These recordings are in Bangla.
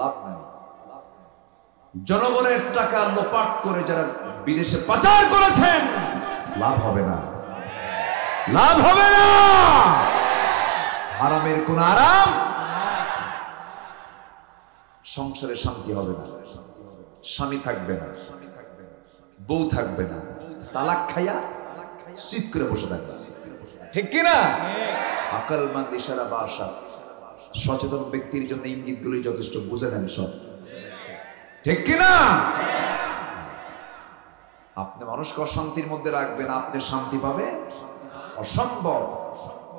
লাভ নাই। জনগণের টাকা লোপাট করে যারা বিদেশে পাচার করেছেন, লাভ হবে না, লাভ হবে না। হারামের কোন আরাম, সংসারে শান্তি হবে না, স্বামী থাকবে না, বউ থাকবে না, তালাক খাইয়া শীত করে বসে থাকবে, ঠিক কিনা? আকলমন্দ ইশারা বাসা, সচেতন ব্যক্তির জন্য ইঙ্গিতগুলি যথেষ্ট, বুঝে নেন সব, ঠিক কিনা? আপনি মানুষকে অশান্তির মধ্যে রাখবেন, আপনি শান্তি পাবে অসম্ভব।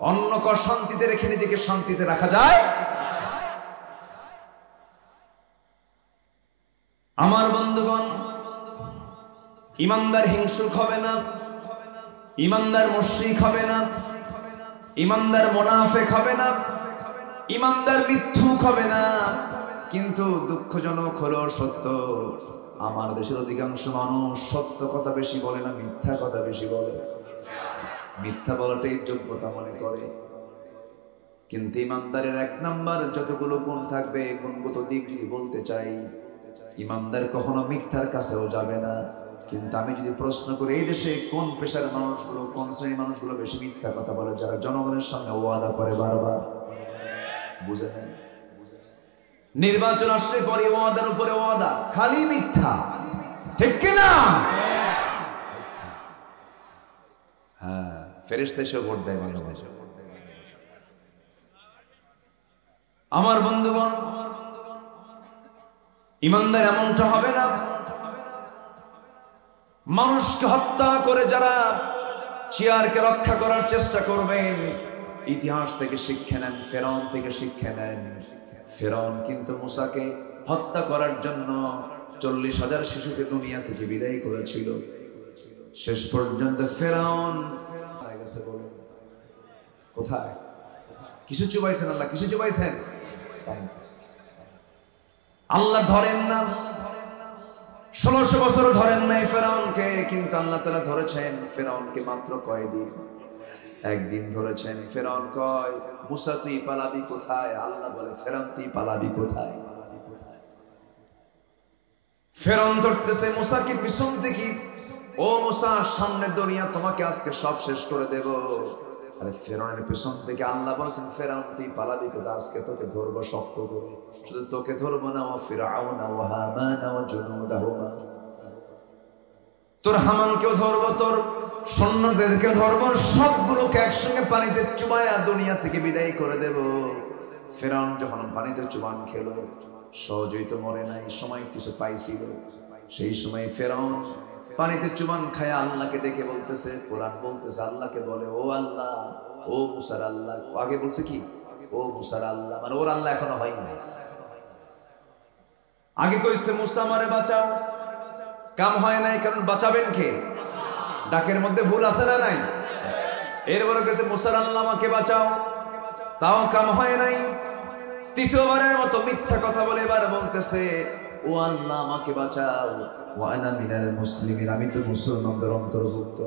অন্যকে অশান্তিতে রেখে নিজেকে শান্তিতে রাখা যায়? আমার বন্ধুগণ, ইমানদার হিংসুক হবে না, ইমানদার মুশরিক হবে না, ইমানদার মুনাফিক হবে না, ইমানদার মিথ্যুক হবে না। কিন্তু দুঃখজনক হলো সত্য, আমার দেশের অধিকাংশ মানুষ সত্য কথা বেশি বলে না, মিথ্যা কথা বেশি বলে। মিথ্যা বলাটাই যোগ্যতা মনে করে। কিন্তু ইমানদারের এক নাম্বার যতগুলো গুণ থাকবে, গুণগত দিক যদি বলতে চাই, ইমানদার কখনো মিথ্যার কাছেও যাবে না। কিন্তু আমি যদি প্রশ্ন করি, এই দেশে কোন পেশার মানুষগুলো, কোন শ্রেণীর মানুষগুলো বেশি মিথ্যা কথা বলে? যারা জনগণের সামনে ওয়াদা করে বারবার, বুঝে নেন। নির্বাচন আসলে পরে ওয়াদার উপরে ওয়াদা, খালি মিথ্যা, ঠিক কিনা? হ্যাঁ, ফেরেশতা এসে ভোট দেয় মানুষ। আমার বন্ধুগণ, ইমানদার এমনটা হবে না। মানুষকে হত্যা করে যারা চেয়ারকে রক্ষা করার চেষ্টা করবেন, ইতিহাস থেকে শিক্ষা নেন, ফেরাউন থেকে শিক্ষা নেন। ফেরাউন কিন্তু মুসাকে হত্যা করার জন্য 40,000 শিশুকে দুনিয়া থেকে বিদায় করেছিল। শেষ পর্যন্ত ফেরাউন কোথায়? কিছু চুবাইছেন আল্লাহ, কিছু চুবাইছেন আল্লাহ, ধরেন না। 1600 বছর ধরেন নাই ফেরাউনকে, কিন্তু আল্লাহ তাআলা ধরেছেন ফেরাউনকে মাত্র কয়দিন? একদিন ধরেছেন। ফেরাউন কয়, মুসা তুই পালাবি কোথায়? আল্লাহ বলে, ফেরাউন তুই পালাবি কোথায়? ফেরাউন ধরতেছে মুসাকে পিছন থেকে, ও মুসা সামনে দুনিয়া, তোমাকে আজকে সব শেষ করে দেব। আরে ফেরাউনের পিছন থেকে আল্লাহ বলছেন, ফেরাউন তুই পালাবি কোথায়? আজকে তোকে ধরবো শক্ত করে। শুধু তোকে ধরবো না, ওয়া ফিরআউনা ওয়া হামানা ওয়া জুনুদাহুমা, তোর হামানকেও ধরবো, তোর সৈন্যদেরকে ধরবো, সবগুলোকে একসঙ্গে পানিতে চুবায়া দুনিয়া থেকে বিদায় করে দেব। ফেরাউন যখন পানিতে চুবান খেলো, সহজেই তো মরে নাই, সময় কিছু পাইছিল। সেই সময় ফেরাউন পানিতে চুবান খায় আল্লাহকে ডেকে বলতেছে, কোরআন বলতেছে, আল্লাহকে বলে, ও আল্লাহ, ও মুসার আল্লাহ। আগে বলছে কি? ও মুসার আল্লাহ, মানে ওর আল্লাহ এখনো হয়নি। আগে কইছে মুসা আমারে বাঁচাও, কাম হয় নাই, কারণ বাঁচাবেন কে? ডাকের মধ্যে ভুল আছে না নাই? এরপরে কইছে মুসার আল্লাহ আমাকে বাঁচাও, তাও কাম হয় নাই। তৃতীয়বারের মতো মিথ্যা কথা বলে এবার বলতেছে, ও আল্লাহ আমাকে বাঁচাও, ওয়া আনা মিনাল মুসলিমিন, আমি তো মুসলমানদের অন্তর্ভুক্ত।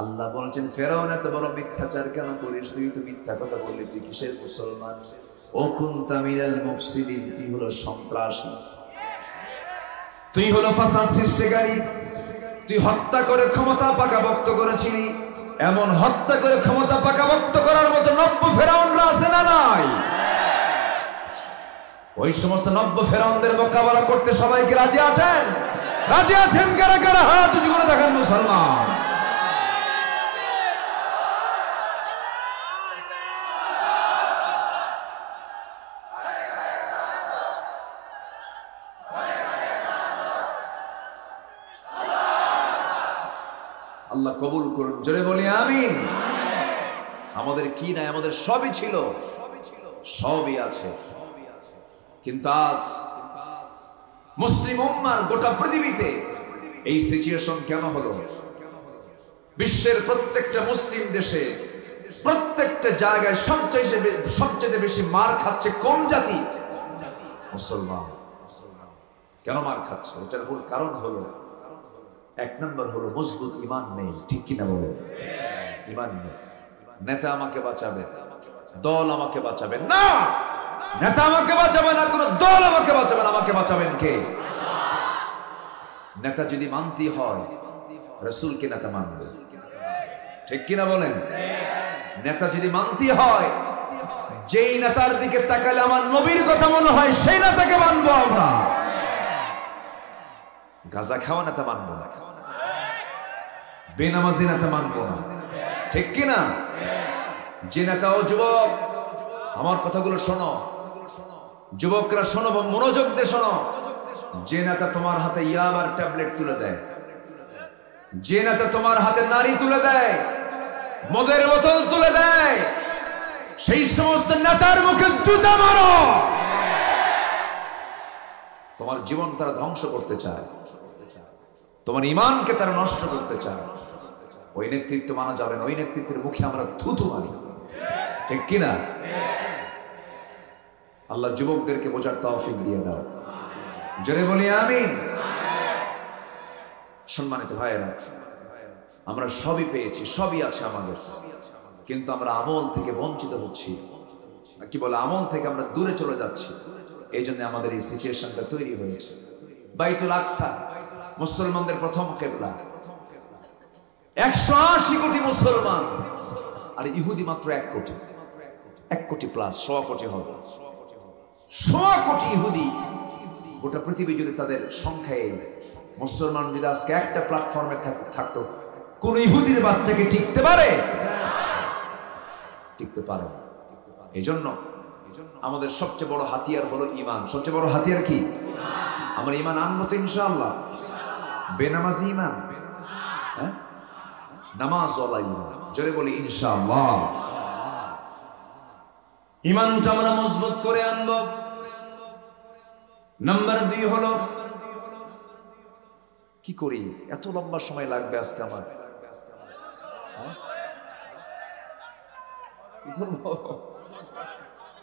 আল্লাহ বলছেন, ফেরাউন এত বড় মিথ্যাচার কেন করিস? তুই তো মিথ্যা কথা বললি, তুই কিসের মুসলমান? ও কুনতা মিনাল মুফসিদিন, তুই হলো সন্ত্রাসী, তুই হলো ফাসাদ সৃষ্টিকারী, তুই হত্যা করে ক্ষমতা পাকাপোক্ত করেছিলি। এমন হত্যা করে ক্ষমতা পাকাপোক্ত করার মতো নব্য ফেরাউনরা আছে না নাই? ওই সমস্ত নব্য ফেরাউনদের মোকাবেলা করতে সবাইকে রাজি আছেন? রাজি আছেন কারা কারা? হাত উঁচু করে দেখেন মুসলমান। আল্লাহ কবুল করুন, জোরে বলি আমিন। আমাদের কি নাই? আমাদের সবই ছিল, সবই আছে। কিন্তু আজ মুসলিম উম্মার গোটা পৃথিবীতে এই সিচুয়েশন কেন হলো? বিশ্বের প্রত্যেকটা মুসলিম দেশে, প্রত্যেকটা জায়গায় সবচেয়ে বেশি মার খাচ্ছে কোন জাতি? মুসলমান। কেন মার খাচ্ছে? এটার মূল কারণ হলো, এক নম্বর হলো মজবুত ঈমান নেই, ঠিক কিনা বলে? ঈমান নেই। নেতা আমাকে বাঁচাবে, দল আমাকে বাঁচাবে না, নেতা আমাকে বাঁচাবে না, কোন দল আমাকে বাঁচাবে না, আমাকে বাঁচাবেন কে? নেতা যদি মানতে হয় রাসূলকে নেতা মানবে, ঠিক কিনা বলেন? নেতা যদি মানতে হয়, যেই নেতার দিকে তাকালে আমার নবীর কথা মনে হয় সেই নেতাকে মানবো আমরা। গাঁজা খাওয়া নেতা মানবো না, বেনামাজি নেতা মানবো না, ঠিক কিনা? যে নেতা, ও যুবক আমার কথাগুলো শোনো, যুবকরা শোনো, মনোযোগ দিয়ে শোনো। যে নেতা তোমার হাতে ইয়াবার ট্যাবলেট তুলে দেয়, যে নেতা তোমার হাতে নারী তুলে দেয়, মদের বোতল তুলে দেয়, সেই সমস্ত নেতার মুখে জুতা মারো। তোমার জীবন তারা ধ্বংস করতে চায়, তোমার ঈমানকে তারা নষ্ট করতে চায়। ওই নেতৃত্ব মানা যাবে না, ওই নেতৃত্বের মুখে আমরা থুতু মারি, ঠিক কিনা? আল্লাহ যুবকদেরকে বোঝার তৌফিক দিয়ে দাও, জোরে বলি আমিন। সম্মানিত ভাইয়েরা, আমরা সবই পেয়েছি, সবই আছে আমাদের, কিন্তু আমরা আমল থেকে বঞ্চিত হচ্ছি, কি বলে, আমল থেকে আমরা দূরে চলে যাচ্ছি। এই জন্য আমাদের এই সিচুয়েশনটা তৈরি হয়েছে। বাইতুল আকসা মুসলমানদের প্রথম কিবলা, 180 কোটি মুসলমান, আর ইহুদি মাত্র 1 কোটি, 1 কোটি প্লাস, 100 কোটি হবে, 100 কোটি ইহুদি। গোটা পৃথিবী যদি তাদের সংখ্যায় মুসলমান যদি আজকে একটা প্ল্যাটফর্মে থাকতো, কোন ইহুদির বাচ্চাকে টিকতে পারে? টিকতে পারে। এই জন্য আমাদের সবচেয়ে বড় হাতিয়ার হলো ঈমান। সবচেয়ে বড় হাতিয়ার কি? আমরা ঈমান আনবো তো ইনশাআল্লাহ। বেনামাজি ঈমান, হ্যাঁ, নামাজ ওয়ালা ঈমান, জোরে বলি ইনশাআল্লাহ। ঈমানটা আমরা মজবুত করে আনবো। নাম্বার 2 হলো, কি করি, এত লম্বা সময় লাগবে আজকে আমার,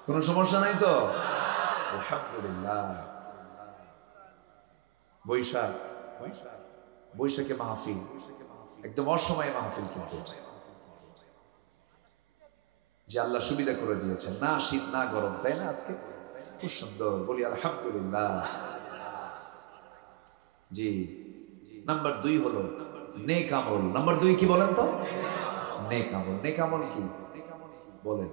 কোন সমস্যা নাই তো? আলহামদুলিল্লাহ। বৈশাখে মাহফিল, একদম অসময়ে মাহফিল, কিন্তু যে আল্লাহ সুবিধা করে দিয়েছেন, না শীত না গরম, তাই না? আজকে খুব সুন্দর, বলি আলহামদুলিল্লাহ। জি, নাম্বার 2 হলো নেক আমল। নাম্বার 2 কি বলেন তো? নেক আমল। নেক আমল কি বলেন?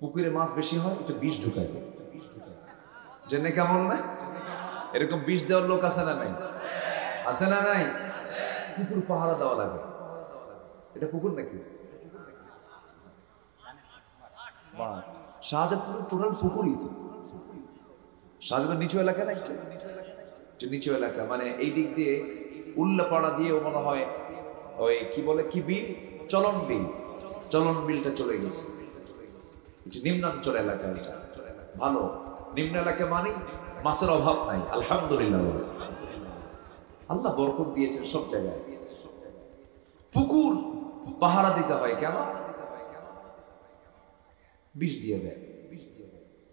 পুকুরে মাছ বেশি হয়, একটু বিষ ঢুকায়, যে নেক আমল না? এরকম বিষ দেওয়ার লোক আছে না নাই? আছে না নাই? পুকুর পাহারা দেওয়া লাগে। এটা পুকুর নাকি? শাহজাদপুর টোটাল পুকুরই তো। শাহজাদপুর নিচু এলাকা না, একটু নিচু এলাকা, মানে এই দিক দিয়ে উল্লাপাড়া দিয়ে মনে হয় ওই কি বলে, কি বিল, চলন বিল, চলন বিলটা চলে গেছে। নিম্নাঞ্চল এলাকা, এটা ভালো। নিম্ন এলাকা মানে মাছের অভাব নাই, আলহামদুলিল্লাহ। আল্লাহ বরকত দিয়েছেন সব জায়গায়। পুকুর পাহারা দিতে হয় কেন? বিষ দিয়ে দেয়।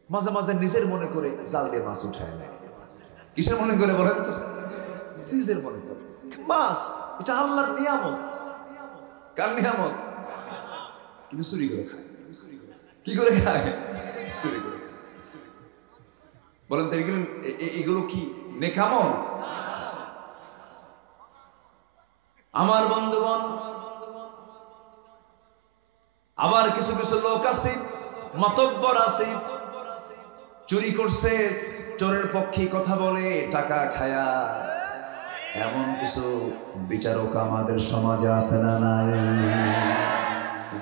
মাঝে মাঝে নিজের মনে করে জাল দিয়ে মাছ উঠায় নেয়। কিসের মনে করে বলেন তো? নিজের মনে করে। মাছ এটা আল্লাহর নিয়ামত। কার নিয়ামত? কিন্তু চুরি করে খায়। কি করে খায়? চুরি করে। বলেন তো এগুলো কি নেক আমল? আমার বন্ধুগণ, আবার কিছু কিছু লোক আছে, মাতব্বর আছে, চুরি করছে, চোরের পক্ষে কথা বলে, টাকা খায়া। এমন কিছু বিচারক আমাদের সমাজে আছে না নাই?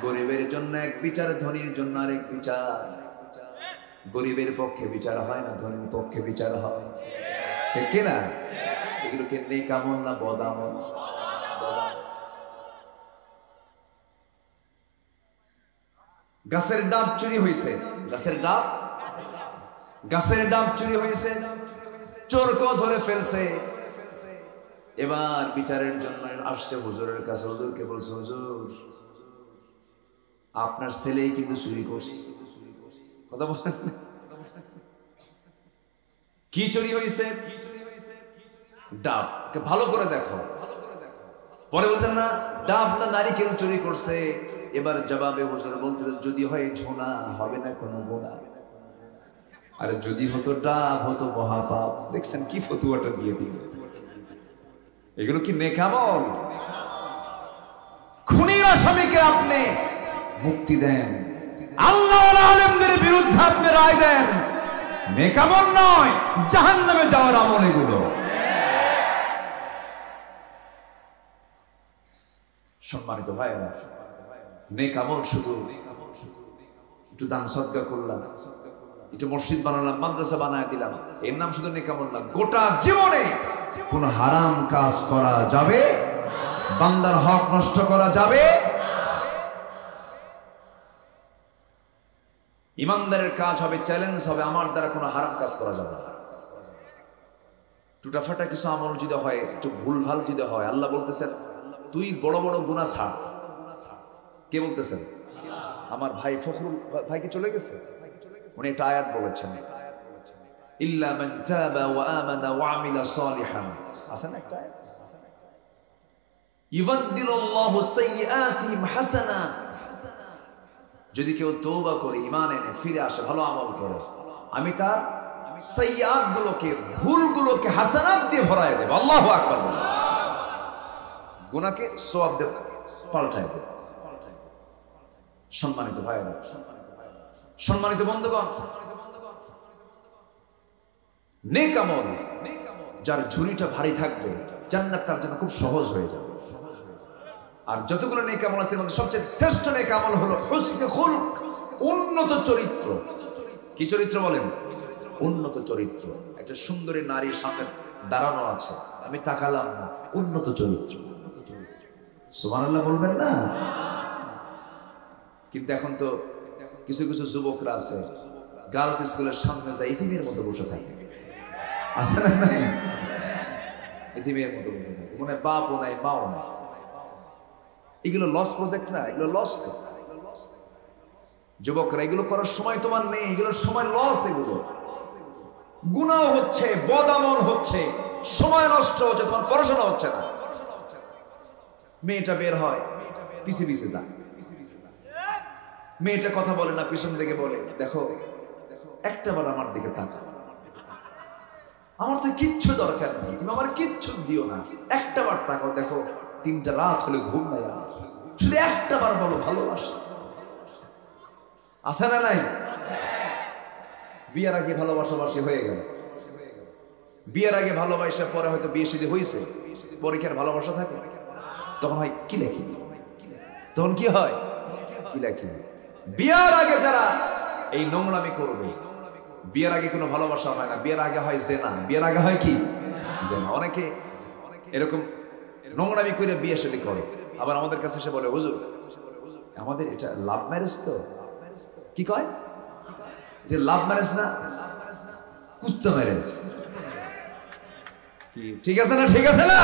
গরিবের জন্য এক বিচার, ধনীর জন্য আরেক বিচার। গরিবের পক্ষে বিচার হয় না, ধনীর পক্ষে বিচার হয়, ঠিক কিনা? এগুলোকে নেক আমল না বদ আমল? গাছের ডাব চুরি হয়েছে, গাছের ডাব চুরি হয়েছে, চোরকেও ধরে ফেলছে। এবার বিচারের জন্য আসছে হুজুরের কাছে। হুজুরকে বলছে, হুজুর আপনার ছেলেই কিন্তু চুরি করছে। কথা বলেন, কি চুরি হয়েছে? ডাব। ভালো করে দেখো। পরে বলছেন না ডাব না নারিকেল চুরি করছে। এবার জবাবে হুজুর বলতে, যদি হয় ঝোনা, হবে না কোনো গোনা। আরে যদি হতো ডাব হতো মহাপাপ। দেখছেন কি ফতুয়াটা দিয়ে দিল। এগুলো কি নেকামল? খুনির আসামিকে আপনি মুক্তি দেন, আল্লাহ আলেমদের বিরুদ্ধে আপনি রায় দেন, নেকামল নয়, জাহান্নামে যাওয়ার আমল এগুলো। সম্মানিত ভাইরা, নেকামল শুধু একটু দান সদকা করলাম, একটু মসজিদ বানালাম, মাদ্রাসা বানায় দিলাম, এর নাম শুধু নেকামল না। গোটা জীবনে কোন হারাম কাজ করা যাবে, বান্দার হক নষ্ট করা যাবে। ইমানদারের কাজ হবে, চ্যালেঞ্জ হবে, আমার দ্বারা কোনো হারাম কাজ করা যাবে না। টুটাফাটা কিছু আমল যদি হয়, একটু ভুলভাল যদি হয়, আল্লাহ বলতেছেন তুই বড় বড় গুনাহ ছাড়। কে বলতেছেন? আমার ভাই ফখরুল ভাই কি চলে গেছে? উনি একটা আয়াত বলেছেন, ইল্লা মান তাবা ওয়া আমানা ওয়া আমিলা সালিহান। আছে না একটা আয়াত, ইউবাদদিলুল্লাহু সাইয়্যাতিহিম হাসানাত। যদি কেউ তওবা করে, ঈমান এনে ফিরে আসে, ভালো আমল করে, আমি তার সাইয়্যাত গুলোকে, ভুলগুলোকে হাসানাত দিয়ে ভরায় দেব। আল্লাহু আকবার। গুনাহকে সওয়াব দিয়ে পাল্টায় দেব। সম্মানিত ভাইরা, সম্মানিত বন্ধুগণ, নেক আমল যার ঝুড়িটা ভারী থাকবে, জান্নাত তার জন্য খুব সহজ হয়ে যাবে। আর যতগুলো নেক আমল আছে, এর মধ্যে সবচেয়ে শ্রেষ্ঠ নেক আমল হলো হুসনে খুলক, উন্নত চরিত্র। কি চরিত্র বলেন? উন্নত চরিত্র। একটা সুন্দরী নারীর সামনে দাঁড়ানো আছে, আমি তাকালাম না, উন্নত চরিত্র। সুবহানাল্লাহ বলবেন না? কিন্তু এখন তো কিছু কিছু যুবকরা আছে, গার্লস স্কুলের সামনে যায় ইতিমের মতো বসে থাকে। আছে না? নাই? ইতিমের মতো বসে থাকে, মনে বাপও নাই মাও নাই। এগুলো লস প্রজেক্ট না, এগুলো লস। তো যুবকরা, এগুলো করার সময় তোমার নেই, এগুলোর সময় লস। এগুলো গুনাহ হচ্ছে, বদামল হচ্ছে, সময় নষ্ট হচ্ছে, তোমার পড়াশোনা হচ্ছে না। মেয়েটা বের হয়, পিছে পিছে যায়, মেয়েটা কথা বলে না, পিছন থেকে বলে, দেখো একটাবার আমার দিকে তাকা, আমার তো কিচ্ছু দরকার নেই, তুমি আমার কিচ্ছু দিও না, একটাবার তাকাও, দেখো 3টা রাত হলে ঘুম নাই আমার, শুধু একটাবার বলো ভালোবাসা। আছে না নাই? বিয়ের আগে ভালোবাসাবাসি হয়ে গেল, বিয়ের আগে ভালোবাসা, পরে হয়তো বিয়ে শাদী হয়েছে, পরীক্ষার ভালোবাসা থাকে, তখন হয় কিলাকি। তখন কি হয়? কিলাকি। বিয়ের আগে যারা এই নোংরামি করবে, বিয়ের আগে কোনো ভালোবাসা হয় না, বিয়ের আগে হয় জেনা। বিয়ের আগে হয় কি? জেনা। অনেকে এরকম নোংরামি করে বিয়ে শাদী করে, আবার আমাদের কাছে এসে বলে, হুজুর আমাদের এটা লাভ ম্যারেজ। তো কি কয়? এটা লাভ ম্যারেজ না, কুত্তা ম্যারেজ। ঠিক আছে না? ঠিক আছে না?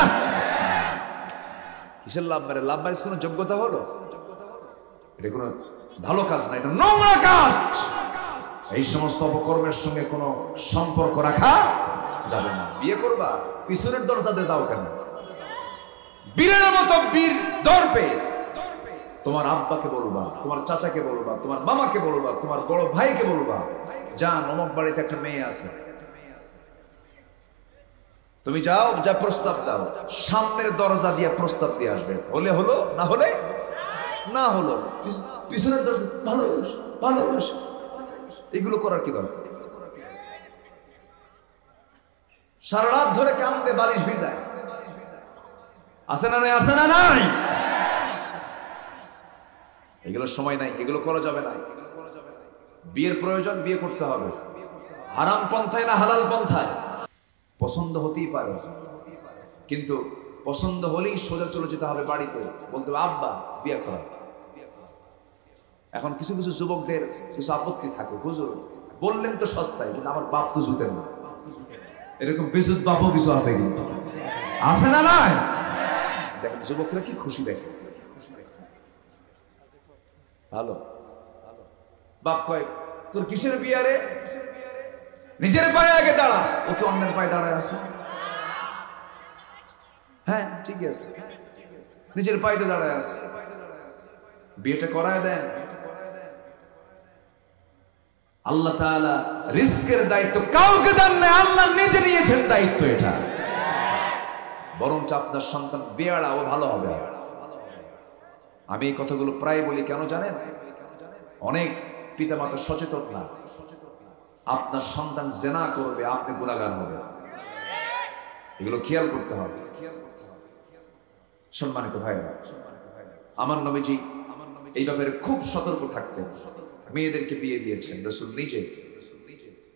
কিসের লাভ ম্যারেজ? লাভ ম্যারেজ কোনো যোগ্যতা হলো? এটা কোনো ভালো কাজ না, এটা নোংরা কাজ। এই সমস্ত অপকর্মের সঙ্গে কোনো সম্পর্ক রাখা যাবে না। বিয়ে করবা, পিছনের দরজাতে যাও কেন? বীরের মতো বীর দর্পে তোমার আব্বাকে বলবা, তোমার চাচাকে বলবা, তোমার মামাকে বলবা, তোমার বড় ভাইকে বলবা, যান অমুক বাড়িতে একটা মেয়ে আছে, তুমি যাও, যা প্রস্তাব দাও, সামনের দরজা দিয়ে প্রস্তাব দিয়ে আসবে, হলে হলো, না হলে না হলো। পিছনের দরজা ভালোবাসা ভালোবাসা, এগুলো করার কি দরকার? সারা রাত ধরে কান্দে বালিশ ভিজায়। আছে না নাই? আছে না নাই? এগুলোর সময় নাই, এগুলো করা যাবে না। বিয়ের প্রয়োজন, বিয়ে করতে হবে, হারাম পন্থায় না হালাল পন্থায়। পছন্দ হতেই পারে, কিন্তু পছন্দ হলেই সোজা চলে যেতে হবে বাড়িতে, বলতে হবে আব্বা বিয়ে করা। এখন কিছু কিছু যুবকদের কিছু আপত্তি থাকে, হুজুর বললেন তো সস্তায়, কিন্তু আমার বাপ তো জুতেন না। এরকম বিদ্যুৎ বাপও কিছু আছে, কিন্তু আছে না নাই? দেখেন যুবকরা কি খুশি, দেখেন ভালো। বাপ কয়, তোর কিসের বিয়ে রে? নিজের পায়ে আগে দাঁড়া। ওকে অন্যের পায়ে দাঁড়ায় আছে। হ্যাঁ ঠিক আছে, নিজের পায়ে তো দাঁড়ায় আছে, বিয়েটা করায় দেন। আল্লাহ তাআলা রিজকের দায়িত্ব কাউকে দেন না, আল্লাহ নিজে নিয়েছেন দায়িত্ব এটা। বরঞ্চ আপনার সন্তান বেয়াড়া ও ভালো হবে। আমি এই কথাগুলো প্রায় বলি, কেন জানেন? অনেক পিতামাতা সচেতন না। আপনার সন্তান জেনা করবে, আপনি গুনাহগার হবে, এগুলো খেয়াল করতে হবে। সম্মানিত ভাইরা, আমার নবীজি এই ব্যাপারে খুব সতর্ক থাকতেন। মেয়েদেরকে বিয়ে দিয়েছেন রাসূল নিজে।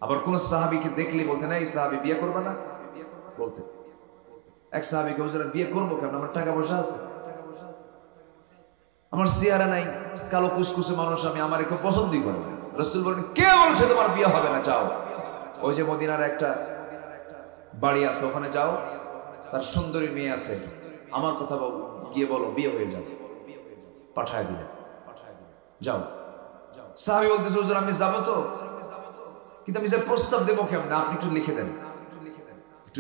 আবার কোন সাহাবীকে দেখলে বলতেন, এই সাহাবী বিয়ে করবে না, বলতেন। এক সাহাবীকে বলছিলেন, বিয়ে করবো কেন, আমার টাকা পয়সা আছে, আমার চেহারা নাই, কালো কুসকুসে মানুষ আমি, আমার কেউ পছন্দই করে না। রাসূল বলেন, কে বলছে তোমার বিয়ে হবে না, যাও ওই যে মদিনার একটা বাড়ি আছে, ওখানে যাও, তার সুন্দরী মেয়ে আছে, আমার কথা গিয়ে বলো বিয়ে হয়ে যাবে, পাঠায় দিলেন, যাও। সাহাবী বলতেছে, হুজুর আমি যাবো তো, কিন্তু আমি যে প্রস্তাব দেবো কেমন, আপনি একটু লিখে দেন, একটু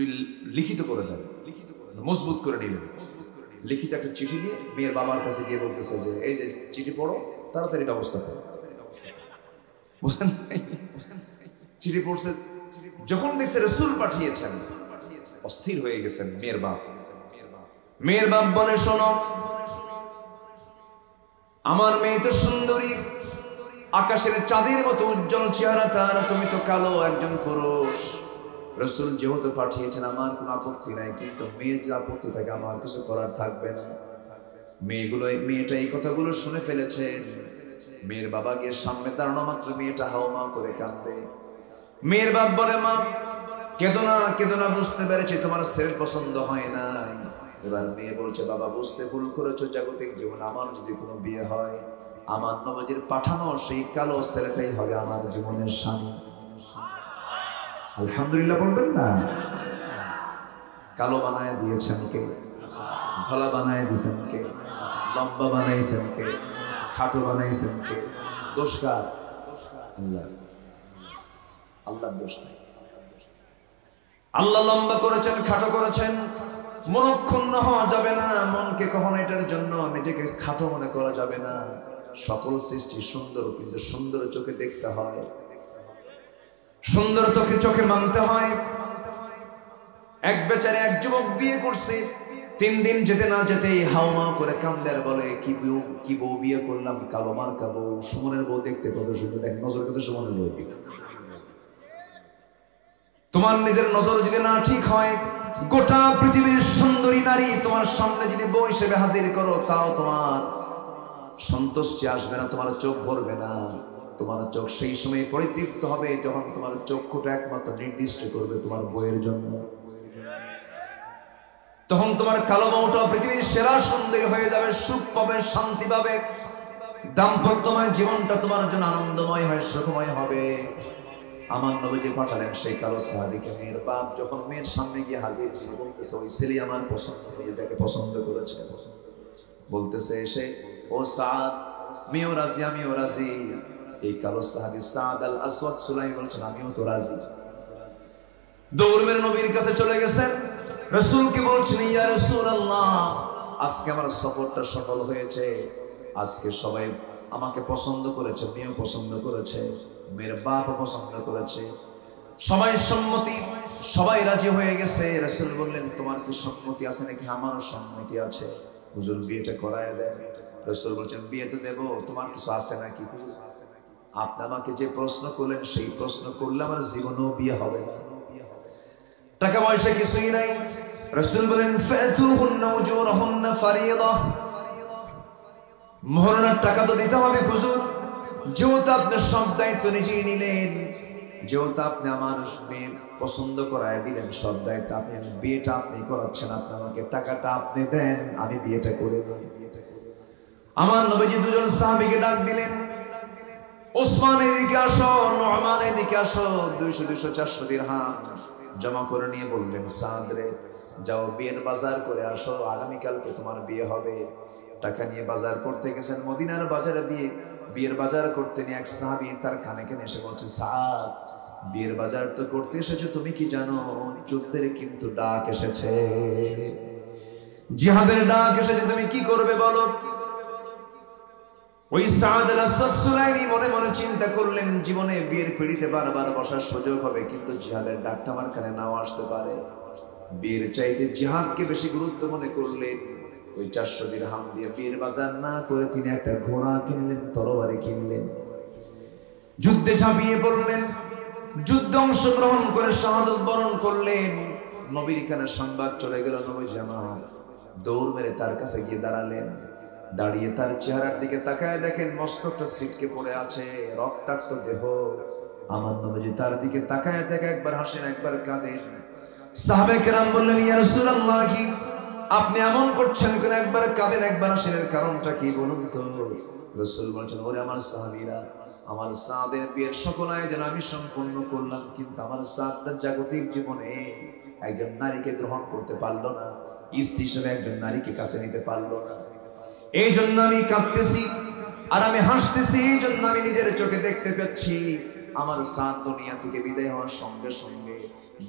লিখিত করে দেন, মজবুত করে নিলেন। লিখিত একটা চিঠি নিয়ে মেয়ের বাবার কাছে গিয়ে বলতেছে যে এই যে চিঠি পড়ো, তাড়াতাড়ি ব্যবস্থা করো। বুঝলেন? চিঠি পড়ছে, যখন দেখছে রাসূল পাঠিয়েছেন, অস্থির হয়ে গেছেন মেয়ের বাপ। মেয়ের বাপ বলে, শোনো, আমার মেয়ে তো সুন্দরী, আকাশের চাঁদের মতো উজ্জ্বল চেহারা তার, তুমি তো কালো একজন পুরুষ। রাসূল যেহেতু পাঠিয়েছেন আমার কোনো আপত্তি নাই, কিন্তু মেয়ের যে আপত্তি থাকে আমার কিছু করার থাকবে না। মেয়েটা এই কথাগুলো শুনে ফেলেছে। মেয়ের বাবা গিয়ে সামনে দাঁড়ানো মাত্র মেয়েটা হাওমাও করে কাঁদবে। মেয়ের বাপ বলে, মা কেঁদো না, কেঁদো না, বুঝতে পেরেছি তোমার ছেলের পছন্দ হয় না। এবার মেয়ে বলছে, বাবা বুঝতে ভুল করেছো, জাগতিক জীবন আমার যদি কোনো বিয়ে হয়, আমার নবীজির পাঠানো সেই কালো ছেলেটাই হবে আমার জীবনের স্বামী। আলহামদুলিল্লাহ বলবেন না? কালো বানায় দিয়েছেন কে? ধলা বানায় দিয়েছেন কে? লম্বা বানাইছেন কে? খাটো বানাইছেন কে? দোষ কার? আল্লাহ। আল্লাহর দোষ নাই। আল্লাহ লম্বা করেছেন, খাটো করেছেন, মনক্ষুণ্ণ হওয়া যাবে না। মনকে কখনো এটার জন্য নিজেকে খাটো মনে করা যাবে না। সকল সৃষ্টি সুন্দর, কিন্তু সুন্দর চোখে দেখতে হয়, সুন্দর চোখে মানতে হয়। এক বেচারে এক যুবক বিয়ে করছে, 3 দিন যেতে না যেতেই হাওমাও করে কান্দে আর বলে, কি বউ বিয়ে করলাম, কালো মার্কা বউ। সুমনের বউ দেখতে কত সুন্দর, দেখ নজর কাছে সুমনের বউ। তোমার নিজের নজর যদি না ঠিক হয়, গোটা পৃথিবীর সুন্দরী নারী তোমার সামনে যদি বউ হিসেবে হাজির করো, তাও তোমার সন্তুষ্টি আসবে না, তোমার চোখ ভরবে না। তোমার চোখ সেই সময় পরিতৃপ্ত হবে যখন তোমার চক্ষুটা একমাত্র নির্দিষ্ট করবে তোমার বউয়ের জন্য। তখন তোমার কালো বউটা পৃথিবীর সেরা সুন্দরী হয়ে যাবে, সুখ পাবে, শান্তি পাবে, দাম্পত্যময় জীবনটা তোমার জন্য আনন্দময় হয়, সুখময় হবে। আমার নবীজি পাঠালেন সেই কালো সাহাবীকে। মেয়ের বাপ যখন মেয়ের সামনে গিয়ে হাজির, বলতেছে, ওই ছেলে আমার পছন্দ, মেয়েটাকে পছন্দ করেছে। বলতেছে এসে, ও সাদ, মেয়েও রাজি, আমিও রাজি। এই কালো সাহাবী সাদ আল আসওয়াদ সুলাইমি বলছেন, আমিও তো রাজি। দৌড় মেরে নবীর কাছে চলে গেছেন, রাসূলকে বলছেন, ইয়া রাসূলুল্লাহ, আজকে আমার সফরটা সফল হয়েছে, আজকে সবাই আমাকে পছন্দ করেছে, মেয়েও পছন্দ করেছে, মেয়ের বাপ পছন্দ করেছে, সবাই সম্মতি, সবাই রাজি হয়ে গেছে। রাসূল বললেন, তোমার কি সম্মতি আছে নাকি? আমারও সম্মতি আছে, হুজুর বিয়েটা করায় দেন। রাসূল বলছেন, বিয়ে তো দেবো, তোমার কিছু আছে নাকি? আপনি আমাকে যে প্রশ্ন করলেন সেই প্রশ্ন করলে আমার জীবনেও বিয়ে হবে না। টাকা পয়সা কিছুই নাই। রাসূল বলেন, ফাতুহুন্না উজুরহুন্না ফারিয়্যিদা, মোহরানার টাকা তো দিতে হবে হুজুর। যেহেতু আপনি সব দায়িত্ব নিজেই নিলেন, যেহেতু আপনি আমার মেয়ে পছন্দ করায় দিলেন, সব দায়িত্ব আপনি, বিয়েটা আপনি করাচ্ছেন, আপনি আমাকে টাকাটা আপনি দেন, আমি বিয়েটা করে দেব। আমার নবীজি দুজন সাহাবীকে ডাক দিলেন, ওসমান এদিকে আসো, নুমান এদিকে আসো। 200, 200, 400 দিরহাম জমা করে নিয়ে বললেন, সাদ রে, যাও বিয়ের বাজার করে আসো, আগামীকালকে তোমার বিয়ে হবে। টাকা নিয়ে বাজার করতে গেছেন, মদিনার বাজারে বিয়ের বাজার করতে নিয়ে এক সাহাবী তার কানে কানে এসে বলছে, সাদ, বিয়ের বাজার তো করতে এসেছো, তুমি কি জানো যুদ্ধের কিন্তু ডাক এসেছে, জিহাদের ডাক এসেছে, তুমি কি করবে বলো? ওই সাদ আল-আসওয়াদ সুলাইমি মনে মনে চিন্তা করলেন, জীবনে বিয়ের পিড়িতে বারবার বসার সুযোগ হবে, কিন্তু জিহাদের ডাকটা আমার কানে নাও আসতে পারে। বিয়ের চাইতে জিহাদকে বেশি গুরুত্ব মনে করলেন। ওই 400 দিরহাম দিয়ে বিয়ের বাজার না করে তিনি একটা ঘোড়া কিনলেন, তরবারি কিনলেন, যুদ্ধে ঝাঁপিয়ে পড়লেন। যুদ্ধে অংশগ্রহণ করে শাহাদাত বরণ করলেন। নবীর কানে সংবাদ চলে গেল, নবীজি আমার। দৌড় মেরে তার কাছে গিয়ে দাঁড়ালেন। দাঁড়িয়ে তার চেহারার দিকে তাকায় দেখেন মস্তকটা ছিটকে পড়ে আছে, রক্তাক্ত দেহ। আমার নবীজি তার দিকে তাকায় দেখে একবার হাসেন, একবার কাঁদেন। সাহাবায়ে কেরাম বললেন, ইয়া রাসূলুল্লাহ, আপনি এমন করছেন কেন? একবার কাঁদেন, একবার হাসেন, এর কারণটা কি বলুন তো? রাসূল বলেছেন, ওরে আমার সাহাবীরা, আমার সাদের বিয়ের সকল আয়োজন আমি সম্পূর্ণ করলাম, কিন্তু আমার সাদটা জাগতিক জীবনে একজন নারীকে গ্রহণ করতে পারলো না, স্ত্রী হিসেবে একজন নারীকে কাছে নিতে পারলো না। এই জন্য আমি কাঁদতেছি আর আমি হাসতেছি। এই জন্য আমি নিজের চোখে দেখতে পাচ্ছি আমার সাদ দুনিয়া থেকে বিদায় হওয়ার সঙ্গে সঙ্গে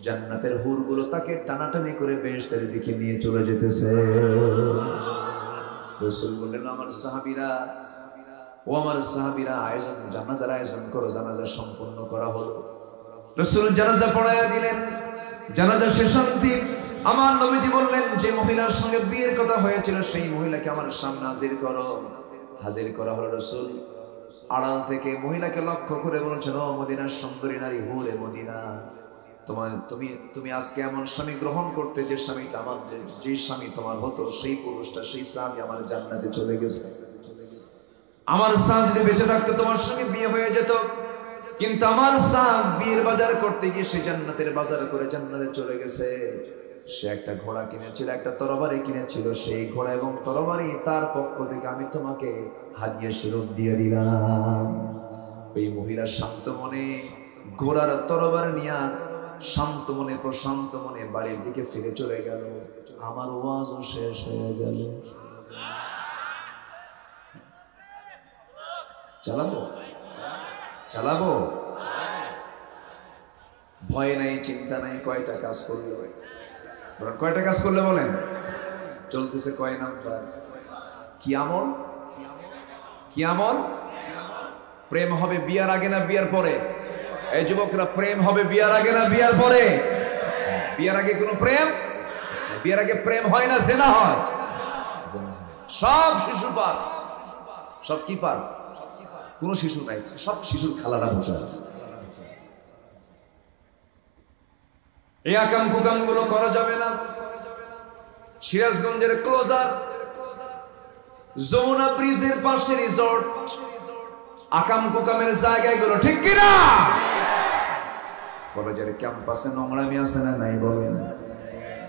জান্নাতের হুরগুলো তাকে টানাটানি করে বেহেশতের দিকে নিয়ে চলে যেতেছে। রাসূল বললেন, আমার সাহাবীরা, ও আমার সাহাবীরা, আয়োজন, জানাজার আয়োজন করো। জানাজা সম্পন্ন করা হলো। রাসূল জানাজা পড়ায়া দিলেন। জানাজা শেষান্তি আমার নবীজি বললেন, যে মহিলার সঙ্গে বিয়ের কথা হয়েছিল সেই মহিলাকে আমার সামনে হাজির করো। হাজির করা হলো। রাসূল আড়াল থেকে মহিলাকে লক্ষ্য করে বলছেন, ও মদিনার সুন্দরী নারী, হুরে মদিনা, তুমি আজকে এমন স্বামী গ্রহণ করতে যে স্বামীটা আমার, যে স্বামী তোমার হতো, সেই পুরুষটা, সেই স্বামী আমার জান্নাতে চলে গেছে। আমার সাদ যদি বেঁচে থাকতো তোমার সঙ্গে বিয়ে হয়ে যেত, কিন্তু আমার সাদ বিয়ের বাজার করতে গিয়ে সে জান্নাতের বাজার করে জান্নাতে চলে গেছে। সে একটা ঘোড়া কিনেছিল, একটা তরবারি কিনেছিল, সেই ঘোড়া এবং তরবারি তার পক্ষ থেকে আমি তোমাকে হাদিয়া স্বরূপ দিয়ে দিলাম। ওই মহিলা শান্ত মনে ঘোড়ার তরবারি নিয়ে শান্ত মনে, প্রশান্ত মনে বাড়ির দিকে ফিরে চলে গেল। আমার ওয়াজও শেষ হয়ে গেল। চালাবো চালাবো, ভয় নাই, চিন্তা নাই। কয়টা কাজ করলো? কয়টা কাজ করলে বলেন? চলতেছে কয় নাম্বার? কি আমল? কি আমল? প্রেম হবে বিয়ার আগে না বিয়ার পরে? এই যুবকরা, প্রেম হবে বিয়ার আগে না বিয়ার পরে? বিয়ার আগে কোনো প্রেম? বিয়ার আগে প্রেম হয় না, জেনা হয়। সব শিশু পার। সব কি পার? কোন শিশু নাই, সব শিশুর খালারা বসে আছে। এই আকাম কুকাম গুলো করা যাবে না। সিরাজগঞ্জের ক্লোজার যমুনা ব্রিজের পাশে রিসর্ট, আকাম কুকামের জায়গায় গুলো, ঠিক কিনা? কলেজের ক্যাম্পাসে নোংরামি আছে না নাই বলেন?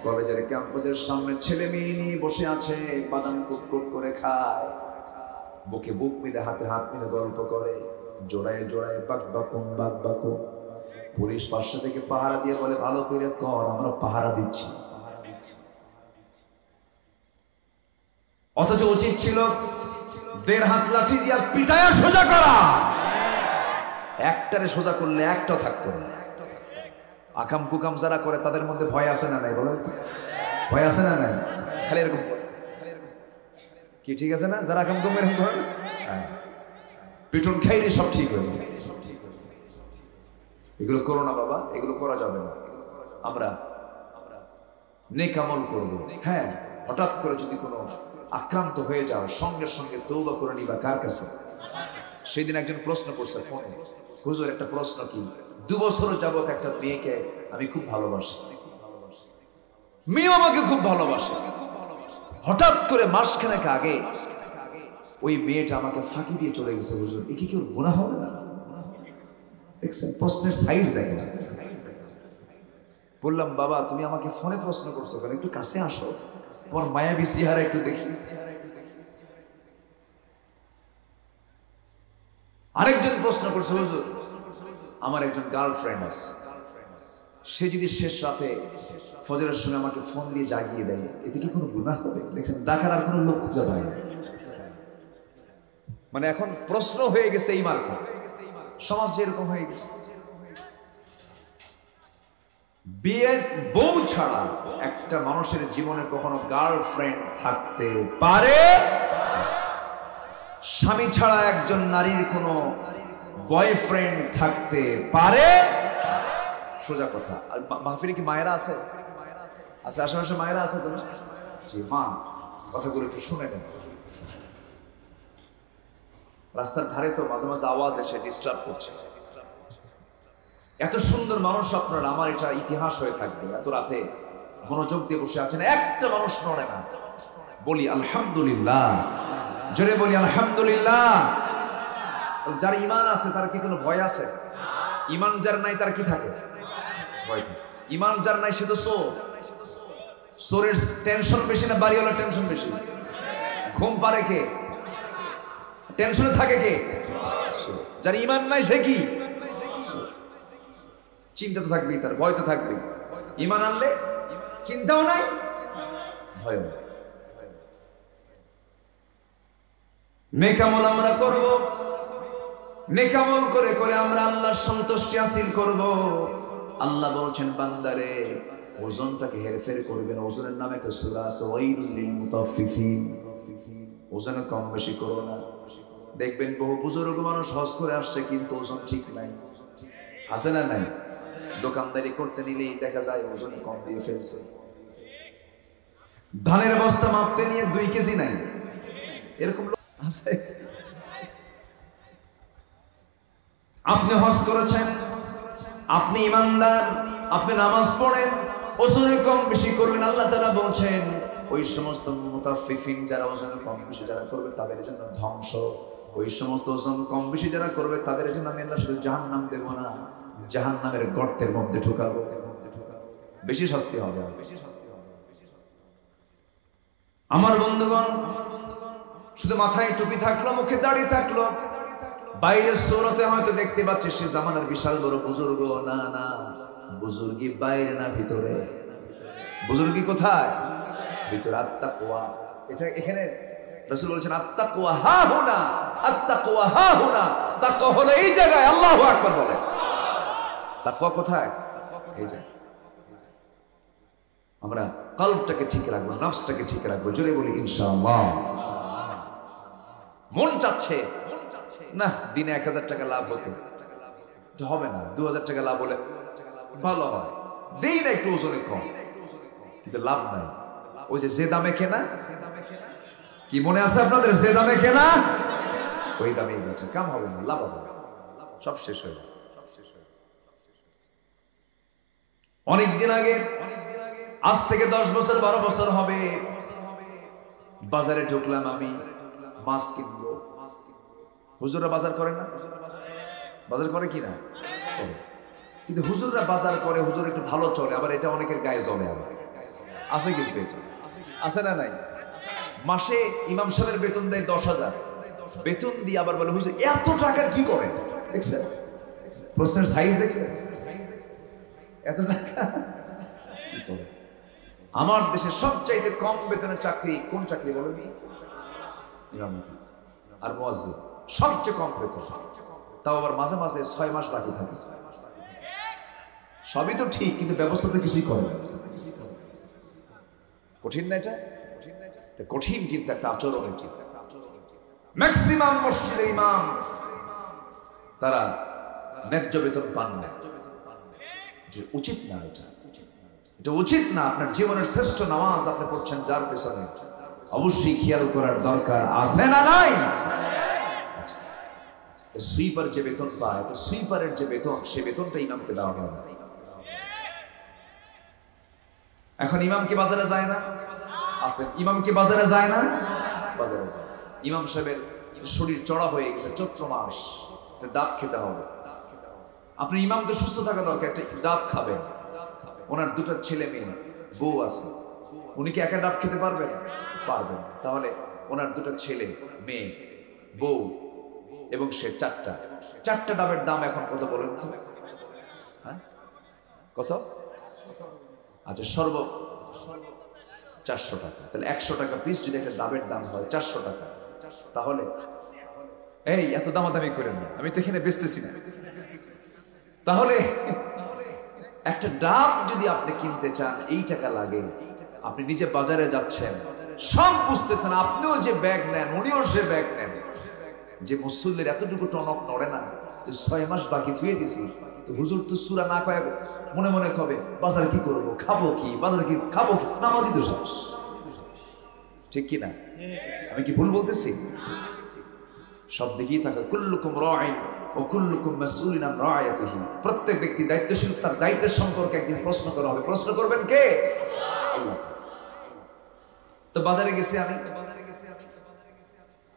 কলেজের ক্যাম্পাসের সামনে ছেলে মেয়ে নিয়ে বসে আছে, বাদাম কুটকুট করে খায়, বুকে বুক মিলে হাতে হাত মিলে গল্প করে, জোড়ায় জোড়ায় বাক বাকুম। পুলিশ পাশে থেকে পাহারা দিয়ে বলে, ভালো করে কর, আমরা পাহারা দিচ্ছি। অথচ উচিত ছিল 1.5 হাত লাঠি দিয়া পিটায়া সোজা করা। একটারে সোজা করলে একটাও থাকতো না। আকাম কুকাম যারা করে তাদের মধ্যে ভয় আছে না নাই বলেন? ভয় আছে না নাই? খালি এরকম কি ঠিক আছে না? যারা আকাম কুকাম এরকম করে পিটুন খাইলে সব ঠিক হয়ে যাবে। এগুলো করো না বাবা, এগুলো করা যাবে না। আমরা নেক আমল করব। হ্যাঁ, হঠাৎ করে যদি কোনো আক্রান্ত হয়ে যাও, সঙ্গে সঙ্গে তওবা করে নিবা। কার কাছে? সেদিন একজন প্রশ্ন করছে ফোনে, হুজুর একটা প্রশ্ন, কি 2 বছর যাবত একটা মেয়েকে আমি খুব ভালোবাসি, মেয়ে আমাকে খুব ভালোবাসে, হঠাৎ করে মাসখানেক আগে ওই মেয়েটা আমাকে ফাঁকি দিয়ে চলে গেছে, হুজুর এ কি কেউ গুনাহ হবে না? দেখছেন প্রশ্নের সাইজ দেখেন। বললাম, বাবা তুমি আমাকে ফোনে প্রশ্ন করছো কেন? একটু কাছে আসো, তোমার মায়াবী চেহারা একটু দেখি। আরেকজন প্রশ্ন করছে, হুজুর আমার একজন গার্লফ্রেন্ড আছে, সে যদি শেষ রাতে ফজরের সময় আমাকে ফোন দিয়ে জাগিয়ে দেয়, এতে কি কোনো গুনাহ হবে? দেখছেন, ডাকার আর কোনো লোক খুঁজে পায় না। মানে এখন প্রশ্ন হয়ে গেছে এই মার্কা, সমাজ যেরকম হয়ে গেছে। বিয়ে বউ ছাড়া একটা মানুষের জীবনে কখনো গার্লফ্রেন্ড থাকতে পারে? স্বামী ছাড়া একজন নারীর কোনো বয়ফ্রেন্ড থাকতে পারে? সোজা কথা। আর মাহফিলে কি মায়েরা আছে? আছে, আশেপাশে মায়েরা আছে তো? জি মা, কথাগুলো একটু শুনে নেন। রাস্তার ধারে তো মাঝে মাঝে আওয়াজ এসে ডিস্টার্ব করছে। এত সুন্দর মানুষ আপনারা, আমার এটা ইতিহাস হয়ে থাকবে। এত রাতে মনোযোগ দিয়ে বসে আছেন, একটা মানুষ নড়ে না। বলি আলহামদুলিল্লাহ, জোরে বলি আলহামদুলিল্লাহ। যার ইমান আছে তার কি কোনো ভয় আছে? ইমান যার নাই তার কি থাকে? ভয় থাকে। ইমান যার নাই সে তো চোর। চোরের টেনশন বেশি না বাড়িওয়ালা টেনশন বেশি? ঘুম পারে কে? টেনশনে থাকে কে? যার ইমান নাই সে কি? চিন্তা তো থাকবেই, তার ভয় তো থাকবেই। ইমান আনলে চিন্তাও নাই, ভয় নাই। নেকামল আমরা করব, নেকামল করে করে আমরা আল্লাহর সন্তুষ্টি হাসিল করব। আল্লাহ বলছেন বান্দারে ওজনটাকে হেরফের করবেন। ওজনের নামে একটা সূরা আছে, ওয়াইলুল লিল মুতাফফিফিন। ওজন কম বেশি করো না। দেখবেন বহু বুজুর্গ মানুষ হজ করে আসছে কিন্তু ওজন ঠিক নাই। আছে না নাই? দোকানদারি করতে নিলেই দেখা যায় ওজন কম দিয়ে ফেলছে। ধানের বস্তা মাপতে নিয়ে 2 কেজি নাই, এরকম লোক আছে। আপনি হজ করেছেন, আপনি ইমানদার, আপনি নামাজ পড়েন, ওজনে কম বেশি করবেন। আল্লাহ তাআলা বলছেন ওই সমস্ত মুতাফফিফিন যারা ওজনে কম বেশি যারা করবে তাদের জন্য ধ্বংস। ওই সমস্ত ওজন কম বেশি যারা করবে তাদের জন্য আমি আল্লাহ শুধু জাহান্নাম দেব না, জাহান্নামের গর্তের মধ্যে ঢুকাবো। বেশি শাস্তি হবে। আমার বন্ধুগণ, শুধু মাথায় টুপি থাকলো, মুখে দাড়ি থাকলো, বাইরের সূরতে হয়তো দেখতে পাচ্ছে সে জামানার বিশাল বড় বুজুর্গ। না না, বুজুর্গি বাইরে না ভিতরে। বুজুর্গি কোথায়? ভিতরে। আত্তাকওয়া, এটা এখানে রাসূল বলেছেন আত্তাকওয়া হা হুনা, আত্তাকওয়া হা হুনা। তাকওয়া হলো এই জায়গায়। আল্লাহু আকবার বলে। তাকওয়া কোথায়? এই জায়গায়। আমরা কলবটাকে ঠিক রাখবো, নফসটাকে ঠিক রাখবো। জোরে বলি ইনশাআল্লাহ। মন চাচ্ছে না দিনে 1000 টাকা লাভ হতো, হবে না। 2000 টাকা লাভ হলে ভালো হয়। দেই না একটু ওজনে কম, কিন্তু লাভ নাই। ওই যে দামে কেনা, কি মনে আছে আপনাদের? যে দামে কেনা ওই দামেই বেচা। কাম হবে না, লাভ হবে না, সব শেষ হয়ে যাবে। অনেকদিন আগে, আজ থেকে 10 বছর 12 বছর হবে, বাজারে ঢুকলাম আমি মাছ কিনবো। হুজুররা বাজার করে না? বাজার করে কি না? কিন্তু হুজুররা বাজার করে, হুজুর একটু ভালো চলে, আবার এটা অনেকের গায়ে জ্বলে। আবার আছে কিন্তু, এটা আছে না নাই? মাসে ইমাম সাহেবের বেতন দেয় 10,000, বেতন দিয়ে আবার বলে হুজুর এত টাকা কি করে? দেখছেন প্রশ্নের সাইজ? দেখছেন এত টাকা কি করে? আমার দেশে সবচাইতে কম বেতনের চাকরি কোন চাকরি বলেন? ইমামতি আর মুয়াজ্জিন। সবচেয়ে কম বেতন, তাও আবার মাঝে মাঝে 6 মাস বাকি থাকে। সবই তো ঠিক, কিন্তু ব্যবস্থা তো কিছুই করে না। কঠিন না এটা? কঠিন, কিন্তু একটা আচরণ। ম্যাক্সিমাম মসজিদের ইমাম তারা ন্যায্য বেতন পান না। উচিত না, এটা উচিত না। আপনার জীবনের শ্রেষ্ঠ নামাজ আপনি পড়ছেন যার পেছনে, অবশ্যই খেয়াল করার দরকার আছে না নাই? সুইপার যে বেতন পায়, সুইপারের যে বেতন, সে বেতনটা ইমামকে দেওয়া হয় না। এখন ইমাম কি বাজারে যায় না? আসলে ইমাম কি বাজারে যায় না? বাজারে যায়। ইমাম সাহেবের শরীর চড়া হয়ে গেছে, চৈত্র মাস, একটা ডাব খেতে হবে। আপনি ইমাম তো সুস্থ থাকা দরকার, একটা ডাব খাবেন। ওনার 2টা ছেলে মেয়ে, বউ আছে, উনি কি একা ডাব খেতে পারবেন? পারবেন। তাহলে ওনার 2টা ছেলে মেয়ে, বউ এবং সে 4টা ডাবের দাম এখন কত বলেন তো? হ্যাঁ কত? আচ্ছা, সর্ব 400 টাকা। তাহলে 100 টাকা পিস যদি একটা ডাবের দাম হয় 400 টাকা, তাহলে এই এত দামাদামি করেন না, আমি তো এখানে বেচতেছি না। তাহলে একটা ডাব যদি আপনি কিনতে চান এই টাকা লাগে। আপনি নিজে বাজারে যাচ্ছেন, সব বুঝতেছেন, আপনিও যে ব্যাগ নেন, উনিও সে ব্যাগ নেন, যে মুসল্লির এতটুকু টনক নড়ে না, যে 6 মাস বাকি থুয়ে দিছি, তো হুজুর তো সূরা না কয় মনে মনে কবে বাজারে কি করবো, খাবো কি, বাজারে কি খাবো কি, নামাজই তো শেষ। ঠিক কি না? আমি কি ভুল বলতেছি? সব দিকেই থাকে। কুল্লুকুম রাঈন ওয়া কুল্লুকুম মাসউলুন আন রা'য়াতিহি। প্রত্যেক ব্যক্তি দায়িত্বশীল, তার দায়িত্বের সম্পর্কে একদিন প্রশ্ন করা হবে। প্রশ্ন করবেন কে? আল্লাহ। তো বাজারে গেছি আমি,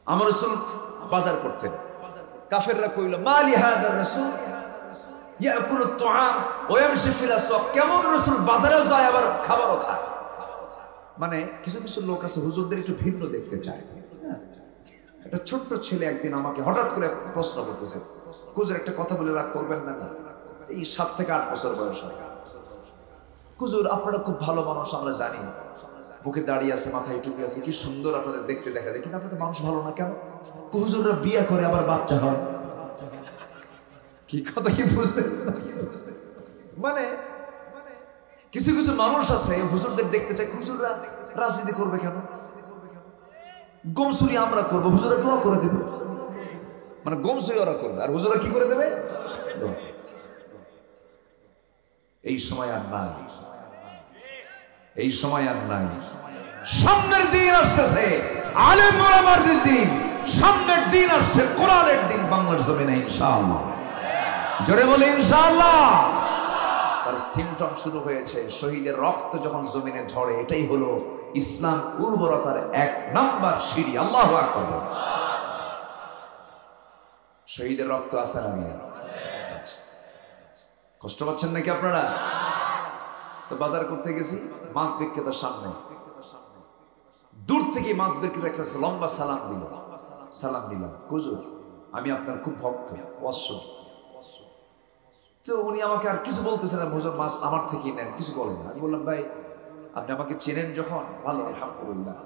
আমার রাসূল বাজার করতেন। কাফেররা কইল মালি হাদার রাসূল ইয়াকুলুত তুআম ওয়া ইয়ামশি ফিল আসওয়াক। কেমন রাসূল বাজারেও যায় আবার খাবারও খায়। মানে কিছু কিছু লোক আছে হুজুরদের একটু ভিন্ন দেখতে চায়। একটা ছোট্ট ছেলে একদিন আমাকে হঠাৎ করে প্রশ্ন করতেছে, হুজুর একটা কথা বলে রাগ করবেন না? এই 7 থেকে 8 বছর বয়স হয়। হুজুর আপনারা খুব ভালো মানুষ, আমরা জানি, মুখে দাঁড়িয়ে আছে, মাথায় টুপি আছে, কি সুন্দর আপনাদের দেখতে দেখা যায়, কিন্তু আপনাদের মানুষ ভালো না কেন? হুজুররা বিয়ে করে আবার বাচ্চা হয়। কি কথা কি বুঝতেছেন? মানে কিছু কিছু মানুষ আছে হুজুরদের দেখতে চায়, হুজুররা রাজনীতি করবে কেন? গমসুরি আমরা করবো, হুজুরা দোয়া করে দেবে। মানে গমসুরি ওরা করবে, আর হুজুরা কি করে দেবে? এই সময় আর নাই, এই সময় আর নাই। সামনের দিন আসতেছে আলেম ওলামাদের দিন, সামনের দিন আসছে কোরআনের দিন বাংলার জমিনে ইনশাআল্লাহ। জোরে বলে ইনশাআল্লাহ। তার সিমটম শুরু হয়েছে, শহীদের রক্ত যখন জমিনে ঝরে, এটাই হলো ইসলাম উর্বরতার 1 নাম্বার সিঁড়ি। আল্লাহু আকবার। শহীদের রক্ত আছে না? কষ্ট পাচ্ছেন নাকি আপনারা? তো বাজার করতে গেছি, মাছ বিক্রেতার সামনে দূর থেকে মাছ বিক্রেতা একটা লম্বা সালাম দিল। সালাম দিলাম, হুজুর আমি আপনার খুব ভক্ত, অশ্ব। তো উনি আমাকে আর কিছু বলতেছেন না, হুজুর মাছ আমার থেকেই নেন, কিছু বলেন না। আমি বললাম ভাই আপনি আমাকে চেনেন যখন, ভালো আলহামদুলিল্লাহ,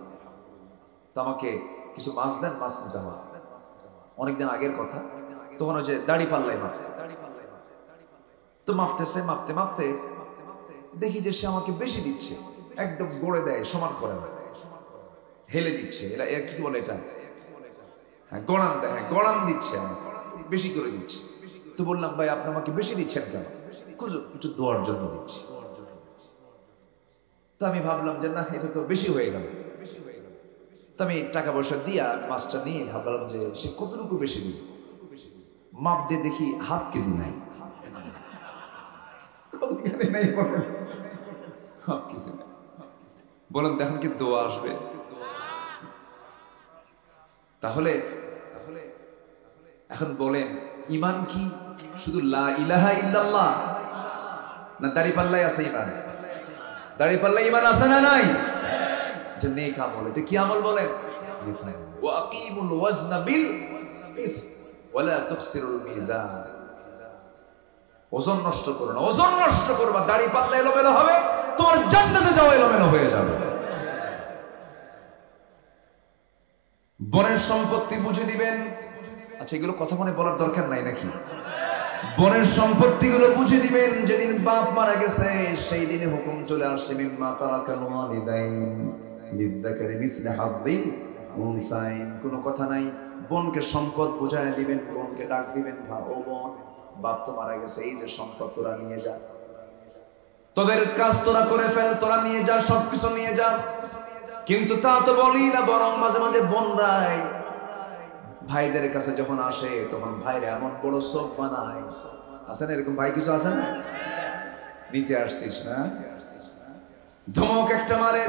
তো আমাকে কিছু মাছ দেন, মাছ নিতে হবে। অনেকদিন আগের কথা, তখন ওই যে দাড়ি পাল্লাই মাপতে, তো মাপতেছে, মাপতে মাপতে দেখি যে সে আমাকে বেশি দিচ্ছে, একদম গড়ে দেয়, সমান করে না, হেলে দিচ্ছে। এর কি বলে এটা? হ্যাঁ গড়ান দেয়, হ্যাঁ গড়ান দিচ্ছে, আমাকে বেশি করে দিচ্ছে। তো বললাম ভাই আপনি আমাকে বেশি দিচ্ছেন কেন? হুজুর একটু দোয়ার জন্য দিচ্ছি। তো আমি ভাবলাম যে না, এটা তো বেশি হয়ে গেল। তো আমি টাকা পয়সা দিয়া মাছটা নিয়ে ভাবলাম যে সে কতটুকু বেশি দিল। মাপ দিয়ে দেখি ½ কেজি নাই। বলেন দেখেন কি দোয়া আসবে? তাহলে এখন বলেন ঈমান কি শুধু লা ইলাহা ইল্লাল্লাহ, না দাড়িপাল্লাই আছে ঈমান? দাড়িপাল্লাই ঈমান আছে না নাই? যে নেক আমল, এটা কি আমল বলেন? ওয়া আকিমুল ওয়াজনা বিল কিসত ওয়া লা তুখসিরুল মিজান। ওজন নষ্ট করো না, ওজন নষ্ট করবা, দাড়িপাল্লা এলোমেলো হবে, তোমার জান্নাতে যাওয়া এলোমেলো হয়ে যাবে। বনের সম্পত্তি বুঝে দিবেন। আচ্ছা এগুলো কথা মনে বলার দরকার নাই নাকি? বনের সম্পত্তি গুলো বুঝে দিবেন। যেদিন বাপ মারা গেছে সেই দিনে হুকুম চলে আসছে মিম্মা তারাকাল ওয়ালিদাইন লিযযাকারি মিসলু হাযযিল উনসাইন। কোনো কথা নাই, বোনকে সম্পদ বুঝায় দিবেন, বোনকে ডাক দিবেন, ও বোন বাপ তো মারা গেছে, এই যে সম্পদ তোরা নিয়ে যা, তোদের কাজ তোরা করে ফেল, তোরা নিয়ে যা, সবকিছু নিয়ে যা। কিন্তু তা তো বলি না, বরং মাঝে মাঝে বোনরাই ভাইদের কাছে যখন আসে তখন ভাইরা এমন বড় চোখ বানায়। আছেন এরকম ভাই? কিছু আছেন? নিতে আসছিস না, ধমক একটা মারে,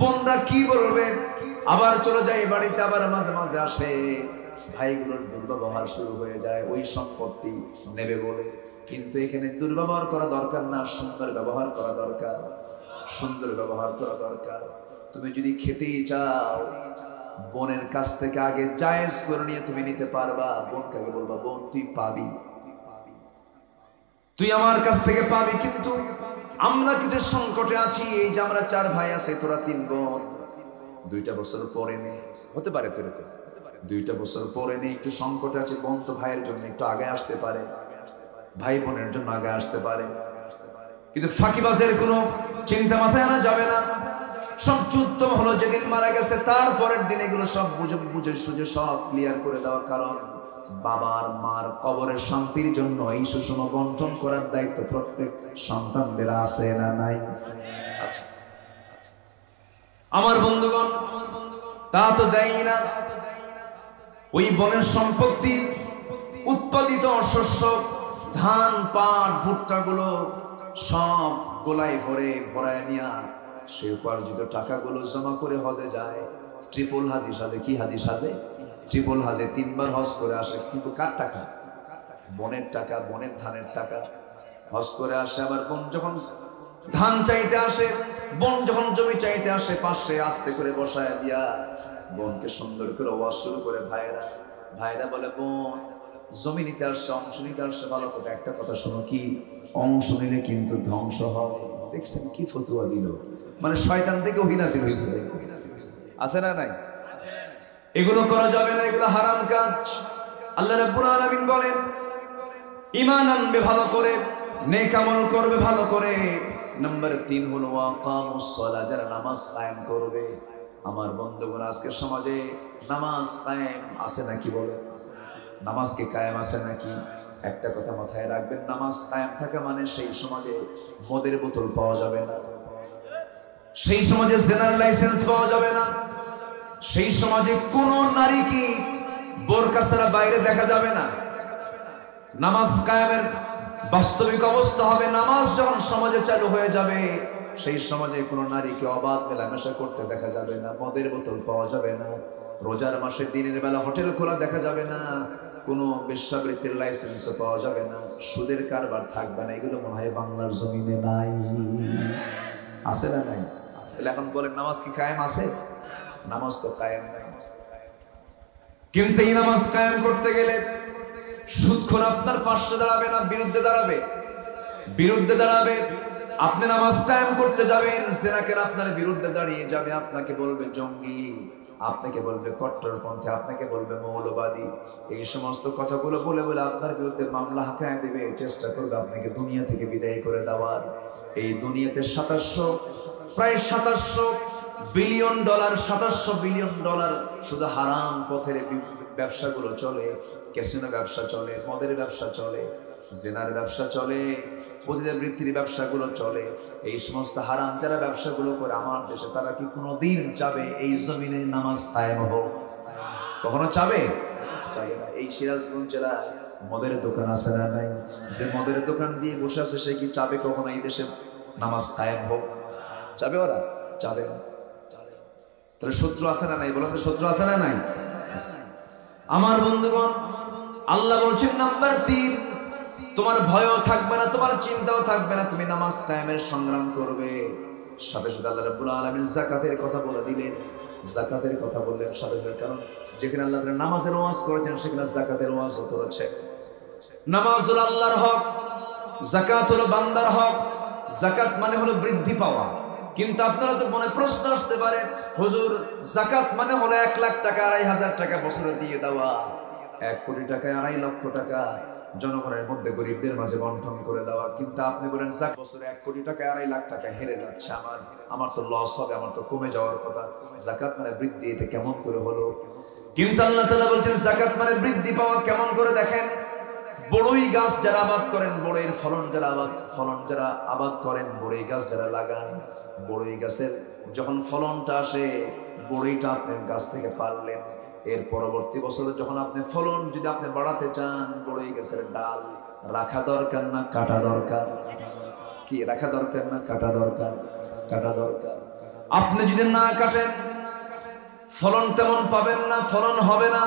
বোনরা কি বলবে, আবার চলে যায় বাড়িতে। আবার মাঝে মাঝে আসে, ভাইগুলোর দুর্ব্যবহার শুরু হয়ে যায়, ওই সম্পত্তি নেবে বলে। কিন্তু এখানে দুর্ব্যবহার করা দরকার না, সুন্দর ব্যবহার করা দরকার, সুন্দর ব্যবহার করা দরকার। তুমি যদি খেতেই চাও, বোনের কাছ থেকে আগে জায়েজ করে নিয়ে তুমি নিতে পারবা। বোনকে আগে বলবা বোন তুই পাবি, তুই আমার কাছ থেকে পাবি। কিন্তু আমরা কিছু সংকটে আছি, এই যে আমরা 4 ভাই আছে, তোরা 3 বোন, 2টা বছর পরে নে, হতে পারে তো এরকম, 2টা বছর পরে নে, একটু সংকটে আছে। বোন তো ভাইয়ের জন্য একটু আগে আসতে পারে, ভাই বোনের জন্য আগে আসতে পারে, কিন্তু ফাঁকিবাজের কোনো চিন্তা মাথায় আনা যাবে না। সবচেয়ে উত্তম হলো যেদিন মারা গেছে তারপরের দিন এগুলো সব বুঝে সুঝে সব ক্লিয়ার করে দেওয়া। কারণ বাবার মার কবরের শান্তির জন্য এই সুষম বন্টন করার দায়িত্ব প্রত্যেক সন্তানদের আছে না নাই? আচ্ছা, আমার বন্ধুগণ, তা তো দেয় না। ওই বনের সম্পত্তির উৎপাদিত শস্য, ধান, পাট, ভুট্টা গুলো সব গোলায় ভরায় নিয়া সে উপার্জিত টাকাগুলো জমা করে হজে যায়। ট্রিপল হাজি সাজে। কি হাজি সাজে? ট্রিপল হাজে 3 বার হজ করে আসে। কিন্তু কার টাকা? বনের টাকা, বনের ধানের টাকা। হজ করে আসে, আবার বোন যখন ধান চাইতে আসে, বোন যখন জমি চাইতে আসে, পাশে আস্তে করে বসায় দিয়া বোনকে সুন্দর করে ওয়াজ শুরু করে। ভাইরা বলে, বোন জমি নিতে আসছে, অংশ নিতে আসছে, ভালো কথা, একটা কথা শোনো, কি অংশ নিলে কিন্তু ধ্বংস হয়। দেখছেন কি ফতুয়া দিল? মানে শয়তান থেকে ওহিনাসিল হয়েছে, আছে না নাই? এগুলো করা যাবে না, এগুলো হারাম কাজ। আল্লাহ রাব্বুল আলামিন বলেন, ঈমান আনবে ভালো করে, নেক আমল করবে ভালো করে। নাম্বার 3 হলো ওয়াকামুস সালাহ, যারা নামাজ কায়েম করবে। আমার বন্ধুগণ, আজকে সমাজে নামাজ কায়েম আছে নাকি? বলে, নামাজ কি কায়েম আছে নাকি? একটা কথা মাথায় রাখবেন, নামাজ কায়েম থাকা মানে সেই সমাজে মদের বোতল পাওয়া যাবে না, সেই সমাজে জেনার লাইসেন্স পাওয়া যাবে না, সেই সমাজে কোন নারীকে বোরকা ছাড়া বাইরে দেখা যাবে না। নামাজ কায়েমের বাস্তবিক অবস্থা হবে, নামাজ যখন সমাজে চালু হয়ে যাবে, সেই সমাজে কোনো নারীকে অবাধ মেলামেশা করতে দেখা যাবে না, মদের বোতল পাওয়া যাবে না, রোজার মাসে দিনের বেলা হোটেল খোলা দেখা যাবে না, কোনো বেশ্যাবৃত্তির লাইসেন্সও পাওয়া যাবে না, সুদের কারবার থাকবে না। এগুলো মনে হয় বাংলার জমিনে নাই, আছে না নাই? এখন বলেন, নামাজ কি কায়েম আছে? নামাজ তো কায়েম নাই। কিন্তু এই নামাজ কায়েম করতে গেলে সুদখোর আপনার পাশে দাঁড়াবে না, বিরুদ্ধে দাঁড়াবে। আপনি নামাজ কায়েম করতে যাবেন, জেনাকের আপনার বিরুদ্ধে দাঁড়িয়ে যাবে, আপনাকে বলবে জঙ্গি, আপনাকে বলবে কট্টরপন্থী, আপনাকে বলবে মৌলবাদী। এই সমস্ত কথাগুলো বলে বলে আপনার বিরুদ্ধে মামলা হাঁকায় দেবে, চেষ্টা করবে আপনাকে দুনিয়া থেকে বিদায় করে দেওয়ার। এই দুনিয়াতে প্রায় 2700 বিলিয়ন ডলার, 2700 বিলিয়ন ডলার শুধু হারাম পথের ব্যবসাগুলো চলে। ক্যাসিনো ব্যবসা চলে, মদের ব্যবসা চলে, জেনার ব্যবসা চলে, পতিতাবৃত্তির ব্যবসাগুলো চলে। এই সমস্ত হারাম যারা ব্যবসাগুলো করে আমার দেশে, তারা কি কোনোদিন চাবে এই জমিনে নামাজ কায়েম হোক? কখনো চাবে? চাই না। এই সিরাজগঞ্জ জেলায় মদের দোকান আছে না নাই? যে মদের দোকান দিয়ে বসে আছে, সে কি চাবে কখনো এই দেশে নামাজ কায়েম হোক? চাবে ওরা? চাবে না। তাহলে শত্রু আছে না নাই? বলেন তো, শত্রু আছে না নাই? আমার বন্ধুগণ, আল্লাহ বলছেন নাম্বার 3, তোমার ভয়ও থাকবে না, তোমার চিন্তাও থাকবে না, তুমি নামাজ কায়েমের সংগ্রাম করবে। সাথে সাথে আল্লাহ রাব্বুল আলামিন যাকাতের কথা বলে দিলেন, যাকাতের কথা বললেন সাথে সাথে। কারণ যেখানে আল্লাহ তাআলা নামাজের ওয়াজ করেছেন, সেখানে যাকাতের ওয়াজও করেছে। নামাজ হলো আল্লাহর হক, যাকাত হলো বান্দার হক। যাকাত মানে হলো বৃদ্ধি পাওয়া। কিন্তু আপনারা তো মনে প্রশ্ন আসতে পারে, হুজুর যাকাত মানে হলো 1 লাখ টাকা, 2,500 টাকা বছরে দিয়ে দেওয়া, 1 কোটি টাকা, 2.5 লক্ষ টাকা জনগণের মধ্যে গরিবদের মাঝে বন্টন করে দেওয়া। কিন্তু আপনি বলেন, যাকাত বছরে 1 কোটি টাকা, 2.5 লাখ টাকা হেরে যাচ্ছে, আমার তো লস হবে, আমার তো কমে যাওয়ার কথা, যাকাত মানে বৃদ্ধি, এটা কেমন করে হলো? কিন্তু আল্লাহ তাআলা বলছেন যাকাত মানে বৃদ্ধি পাওয়া। কেমন করে? দেখেন, বড়ই গাছ যারা আবাদ করেন, বড়ইয়ের ফলন যারা আবাদ করেন, বড়ই গাছ যারা লাগান, বড়ই গাছের যখন ফলনটা আসে, বড়ইটা আপনি গাছ থেকে পারলেন, এর পরবর্তী বছরে যখন আপনি ফলন যদি আপনি বাড়াতে চান, বড়ই গাছের ডাল রাখা দরকার না কাটা দরকার? কি রাখা দরকার না কাটা দরকার? কাটা দরকার। আপনি যদি না কাটেন, ফলন তেমন পাবেন না, ফলন হবে না।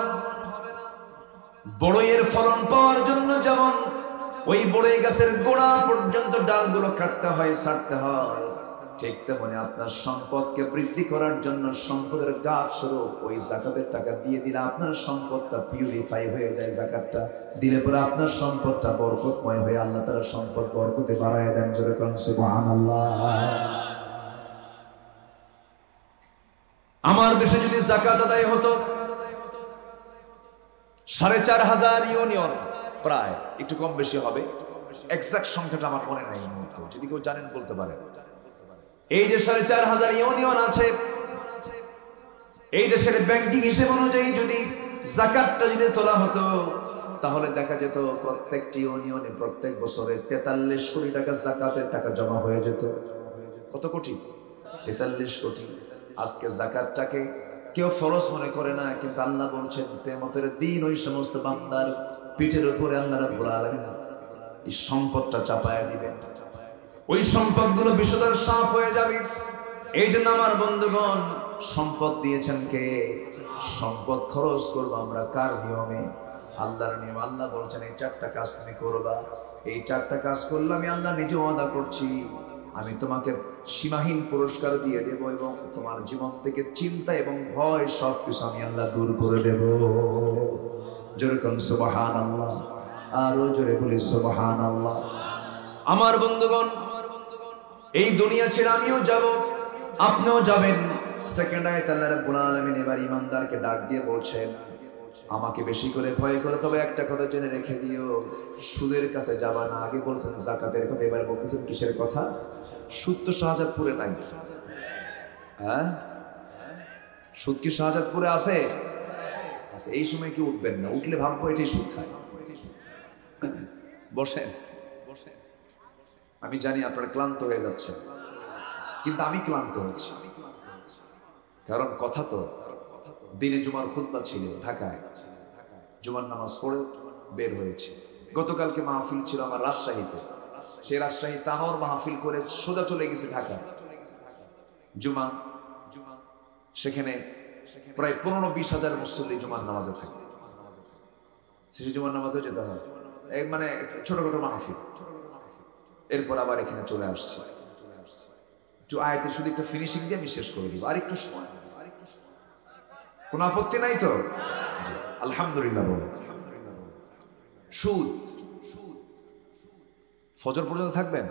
বড়ইয়ের ফলন পাওয়ার জন্য যেমন ওই বড়ই গাছের গোড়া পর্যন্ত ডালগুলো কাটতে হয়, ছাড়তে হয়, ঠিক তেমনি আপনার সম্পদকে বৃদ্ধি করার জন্য সম্পদের গাছ স্বরূপ ওই যাকাতের টাকা দিয়ে দিলে আপনার সম্পদটা পিউরিফাই হয়ে যায়। যাকাতটা দিলে পরে আপনার সম্পদটা বরকতময় হয়ে আল্লাহ তাআলা সম্পদ বরকতে বাড়ায় দেন। জোরে কোন সুবহানাল্লাহ। আমার দেশে যদি যাকাত আদায় হতো 4,500 ইউনিয়ন, প্রায় একটু কম বেশি হবে, এক্সাক্ট সংখ্যাটা আমার মনে নাই, যদি কেউ জানেন বলতে পারেন। এই যে 4,500 ইউনিয়ন আছে, এই দেশের ব্যাংকিং হিসেব অনুযায়ী যদি যাকাতটা যদি তোলা হতো, তাহলে দেখা যেত প্রত্যেকটি ইউনিয়নে প্রত্যেক বছরে 43 কোটি টাকা যাকাতের টাকা জমা হয়ে যেত। কত কোটি? 43 কোটি। আজকে যাকাতটাকে কেউ ফরজ মনে করে না, কিন্তু আল্লাহ বলছেন কিয়ামতের দিন ওই সমস্ত বান্দার পিঠের উপরে আল্লাহ রাব্বুল আলামিন এই সম্পদটা চাপায়া দিবেন। ওই সম্পদগুলো বিষধর সাপ হয়ে যাবে। এই জন্য আমার বন্ধুগণ, সম্পদ দিয়েছেন কে? সম্পদ খরচ করবো আমরা কার নিয়মে? আল্লাহর নিয়ম। আল্লাহ বলছেন এই 4টা কাজ তুমি করবা, এই 4টা কাজ করলে আমি আল্লাহ নিজে ওয়াদা করছি আমি তোমাকে সীমাহীন পুরস্কার দিয়ে দেব, এবং তোমার জীবন থেকে চিন্তা এবং ভয় সবকিছু আমি আল্লাহ দূর করে দেব। জোরে কোন সুবহানাল্লাহ, আরো জোরে বলি সুবহানাল্লাহ। আমার বন্ধুগণ, এই দুনিয়া ছেড়ে আমিও যাব, আপনিও যাবেন। সেকেন্ড আয়াত আল্লাহ রাব্বুল আলামিন এবার ইমানদারকে ডাক দিয়ে বলছেন, আমাকে বেশি করে ভয় করে, তবে একটা কথা জেনে রেখে দিও, সুদের কাছে যাবা না। আগে বলছেন যাকাতের কথা, এবার বলতেছেন কিসের কথা? সুদ তো শাহজাদপুরে নাই, হ্যাঁ? সুদ কি শাহজাদপুরে আছে? এই সময় কি উঠবেন না? উঠলে ভাববো এটাই সুদ খায়। বসেন, আমি জানি আপনারা ক্লান্ত হয়ে যাচ্ছে, কিন্তু আমি ক্লান্ত হচ্ছি। কারণ কথা তো, দিনে জুমার খুতবা ছিল ঢাকায়, জুমার নামাজ পড়ে বের হয়েছে। গতকালকে মাহফিল ছিল আমার রাজশাহীতে, সে রাজশাহী তানর মাহফিল করে সোজা চলে গেছে ঢাকা। জুমা, সেখানে প্রায় 15-20 হাজার মুসল্লি জুমার নামাজে থাকে। সেই জুমার নামাজে যেতে হয়, মানে ছোটখাটো মাহফিল। এরপর আবার এখানে চলে আসছে। একটু আয়াতের শুধু একটা ফিনিশিং দিয়ে আমি শেষ করে দিব, আর একটু সময়। কোন আপত্তি নাই তো? আলহামদুলিল্লাহ বলে। সুদ, ফজর পর্যন্ত থাকবেন?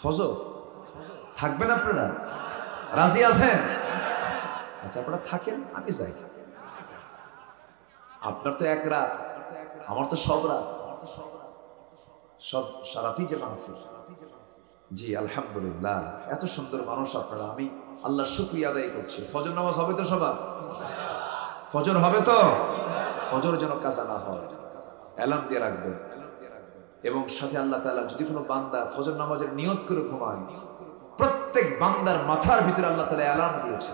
ফজর থাকবেন আপনারা? রাজি আছেন? আচ্ছা, আপনারা থাকেন, আমি যাই। আপনার তো এক রাত, আমার তো সব রাত, সব সারাতি যে মাহফিল। জি আলহামদুলিল্লাহ, এত সুন্দর মানুষ আপনারা, আমি আল্লাহর শুকরিয়া আদায় করছি। ফজর নামাজ হবে তো সবার? ফজর হবে তো? ফজর যেন কাজা না হয়, অ্যালার্ম দিয়ে রাখবেন। এবং সাথে আল্লাহ তাআলা যদি কোনো বান্দা ফজর নামাজের নিয়ত করে ঘুমায়, প্রত্যেক বান্দার মাথার ভিতরে আল্লাহ তাআলা অ্যালার্ম দিয়েছে।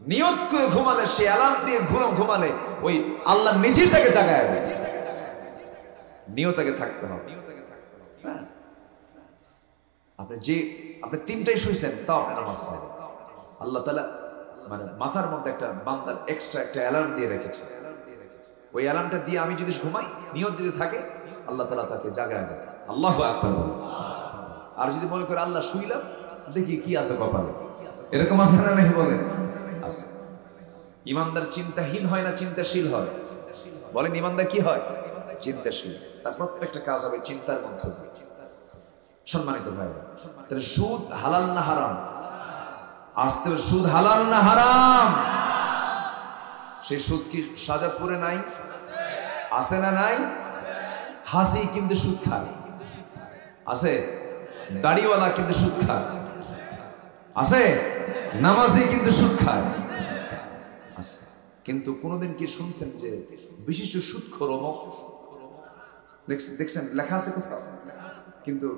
নিয়ত করে ঘুমালে, সে অ্যালার্ম দিয়ে ঘুমালে ওই আল্লাহ নিজেই তাকে জাগায় দেয়। নিয়ত আগে থাকতে হবে। আপনি 3টায় শুয়েছেন, তাও আপনি নামাজ পড়েন। আল্লাহ তাআলা মানে মাথার মধ্যে একটা বান্দার এক্সট্রা একটা অ্যালার্ম দিয়ে রেখেছে। ওই অ্যালার্মটা দিয়ে আমি যদি ঘুমাই, নিয়ত যদি থাকে, আল্লাহ তাআলা তাকে জাগায় দেয়। আল্লাহু আকবার। আর যদি মনে করে আল্লাহ শুইলাম, দেখি কি আছে কপালে, এরকম আছে না নাই? বলেন আছে। ইমানদার চিন্তাহীন হয় না চিন্তাশীল হয়? বলেন ইমানদার কি হয়? চিন্তাশীল। তার প্রত্যেকটা কাজ হবে চিন্তার মধ্যে। সম্মানিত ভাই, তাহলে সুদ হালাল না হারাম? আসতে সুদ হালাল না হারাম? সেই সুদ কি শাহজাদপুরে নাই? আছে না নাই? হাসি কিন্তু সুদ খায়, আছে। দাড়িওয়ালা কিন্তু সুদ খায়, আছে। নামাজি কিন্তু সুদ খায়, আছে। কিন্তু কোনোদিন কি শুনছেন যে বিশিষ্ট সুদখোর অমুক? দেখছেন লেখা আছে কোথাও? কিন্তু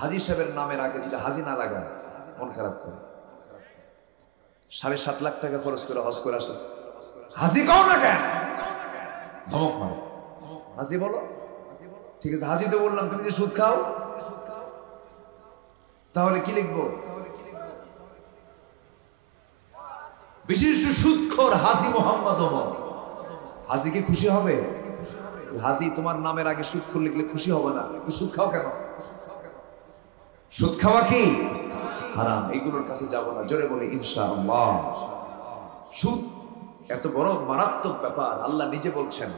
হাজী সাহেবের নামের আগে যদি হাজী না লাগায়, মন খারাপ করে। 7.5 লাখ টাকা খরচ করে হজ করে আসলে হাজী কও না কেন? ধমক মারো, হাজী বলো। ঠিক আছে, হাজী তো বললাম, তুমি যে সুদ খাও, তাহলে কি লিখবো? বিশিষ্ট সুদখোর হাজী মোহাম্মদ ওমর। হাজী কি খুশি হবে? হাজী তোমার নামের আগে সুদখোর লিখলে খুশি হবে না। তো সুদ খাও কেন? সুদ খাওয়া কি হারাম। এগুলোর কাছে যাব না, জোরে বলি ইনশাআল্লাহ। সুদ এত বড় মারাত্মক ব্যাপার, আল্লাহ নিজে বলছেন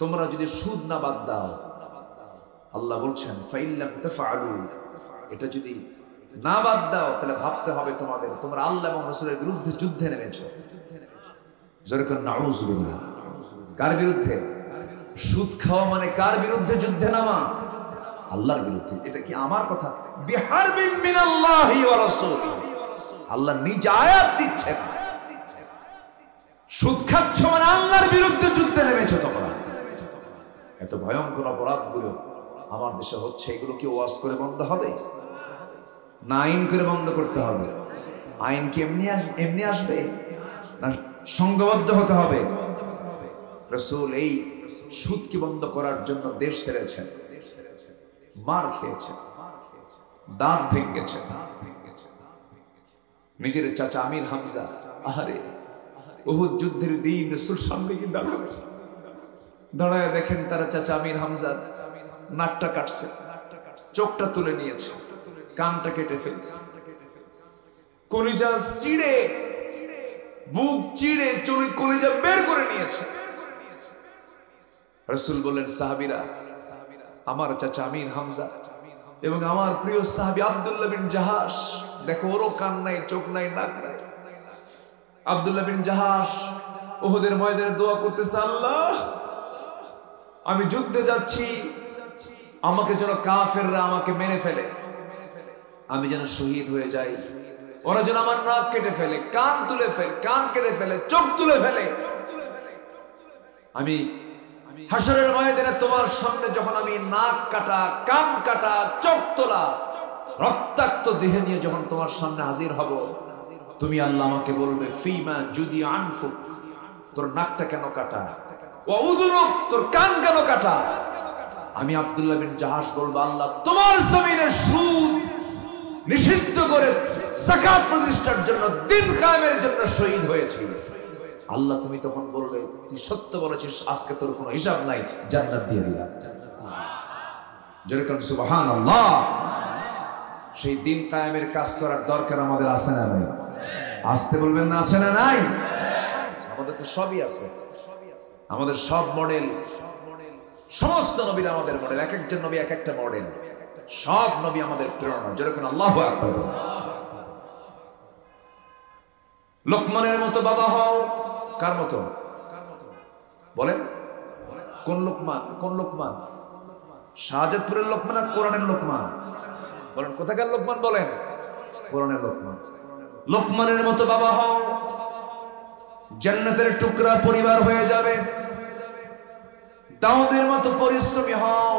তোমরা যদি সুদ না বাদ দাও, আল্লাহ বলছেন ফাইল্লাম তাফআলু, এটা যদি না বাদ দাও তাহলে ভাবতে হবে তোমাদের, তোমরা আল্লাহ এবং রাসূলের বিরুদ্ধে যুদ্ধে নেমেছো। জোরে করে নাউযুবিল্লাহ। কার বিরুদ্ধে? সুদ খাওয়া মানে কার বিরুদ্ধে যুদ্ধে নামা? আল্লাহর বিরুদ্ধে। এটা কি আমার কথা? বিহারবিন মিনাল্লাহি ওয়া রাসূলিহি, আল্লাহ নিজে আয়াত দিচ্ছেন, সুদ খাচ্ছ মানে আল্লাহর বিরুদ্ধে যুদ্ধে নেমেছো তোমরা। এত ভয়ঙ্কর অপরাধগুলো আমার দেশে হচ্ছে, এগুলো কি ওয়াজ করে বন্ধ হবে না আইন করে বন্ধ করতে হবে? আইন কি এমনি আসবে না সংঘবদ্ধ হতে হবে? রাসূল এই সুদকে বন্ধ করার জন্য দেশ ছেড়েছেন, মার খেয়েছেন, দাঁত ভেঙেছেন। নিজের চাচা আমির হামজা, আহারে উহুদ যুদ্ধের দিন রাসূল সামনে গিয়ে দাঁড়ায় দেখেন তারা চাচা আমির হামজা নাকটা কাটছে, চোখটা তুলে নিয়েছে, কানটা কেটে ফেলছে, কলিজা চিড়ে, বুক চিড়ে কলিজা বের করে নিয়েছে। রাসূল বলেন, সাহাবীরা, আমার চাচা আমির হামজা এবং আমার প্রিয় সাহাবী আব্দুল্লাহ বিন জাহাশ, দেখো ওরও কান নাই, চোখ নাই, নাক নাই। আব্দুল্লাহ বিন জাহাশ উহুদের ময়দানে দোয়া করতেছে, আল্লাহ আমি যুদ্ধে যাচ্ছি, আমাকে যেন কাফেররা আমাকে মেরে ফেলে, আমি যেন শহীদ হয়ে যাই, ওরা যেন আমার নাক কেটে ফেলে, কান তুলে ফেলে, কান কেটে ফেলে, চোখ তুলে ফেলে। আমি হাসরের ময়দানে তোমার সামনে যখন আমি নাক কাটা, কান কাটা, চোখ তোলা, রক্তাক্ত দেহ নিয়ে যখন তোমার সামনে হাজির হব, তুমি আল্লাহ আমাকে বলবে, ফিমা যদি আনফুক, তোর নাকটা কেন কাটা, ওয়া উযুনুক, তোর কান কেন কাটা? আমি আব্দুল্লাহ বিন জাহাশ বলবো, আল্লাহ তোমার জমিনে সুদ নিষিদ্ধ করে যাকাত প্রতিষ্ঠার জন্য, দিন কায়েমের জন্য শহীদ হয়েছিল। আল্লাহ তুমি তখন বলবে, তুই সত্য বলেছিস, আজকে তোর কোনো হিসাব নাই, জান্নাত দিয়ে দিলাম। যেরকম সুবহানাল্লাহ। সেই দিন কায়েমের কাজ করার দরকার আমাদের আছে না নাই? আসতে বলবেন না, আছে না নাই? আমাদের তো সবই আছে, আমাদের সব মডেল, সমস্ত নবীরা আমাদের মডেল, এক একজন নবী এক একটা মডেল, সব নবী আমাদের প্রেরণা। যেরকম আল্লাহু আকবার। লোকমানের মতো বাবা হও। কার মতো বলেন? কোন লোকমান? কোন লোকমান? শাহজাদপুরের লোকমান না কোরআনের লোকমান? বলেন কোথাকার লোকমান? বলেন কোরআনের লোকমান। লোকমানের মতো বাবা হও, জান্নাতের টুকরা পরিবার হয়ে যাবে। দাউদের মতো পরিশ্রমী হও,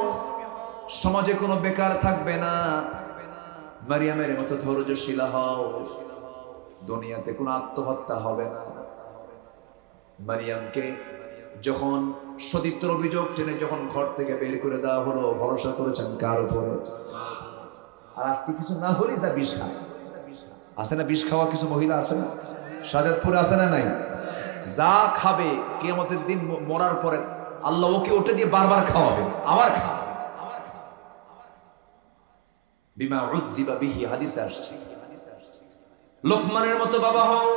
সমাজে কোনো বেকার থাকবে না। মারিয়ামের মতো ধৈর্যশীলা হও, দুনিয়াতে কোনো আত্মহত্যা হবে না। মারিয়ামকে যখন সতীত্বের অভিযোগ টেনে যখন ঘর থেকে বের করে দেওয়া হলো, ভরসা করেছেন কার উপরে? আর আজকে কিছু না হলেই যা বিষ খায়, আছে না? বিষ খাওয়া কিছু মহিলা আছে না? শাহজাদপুরে আছে না নাই? যা খাবে কিয়ামতের দিন মরার পরে আল্লাহ ওকে ওটা দিয়ে বারবার খাওয়াবে, আবার খা। বিমা উযযিবা বিহি, হাদিসে আসছে। লোকমানের মতো বাবা হও,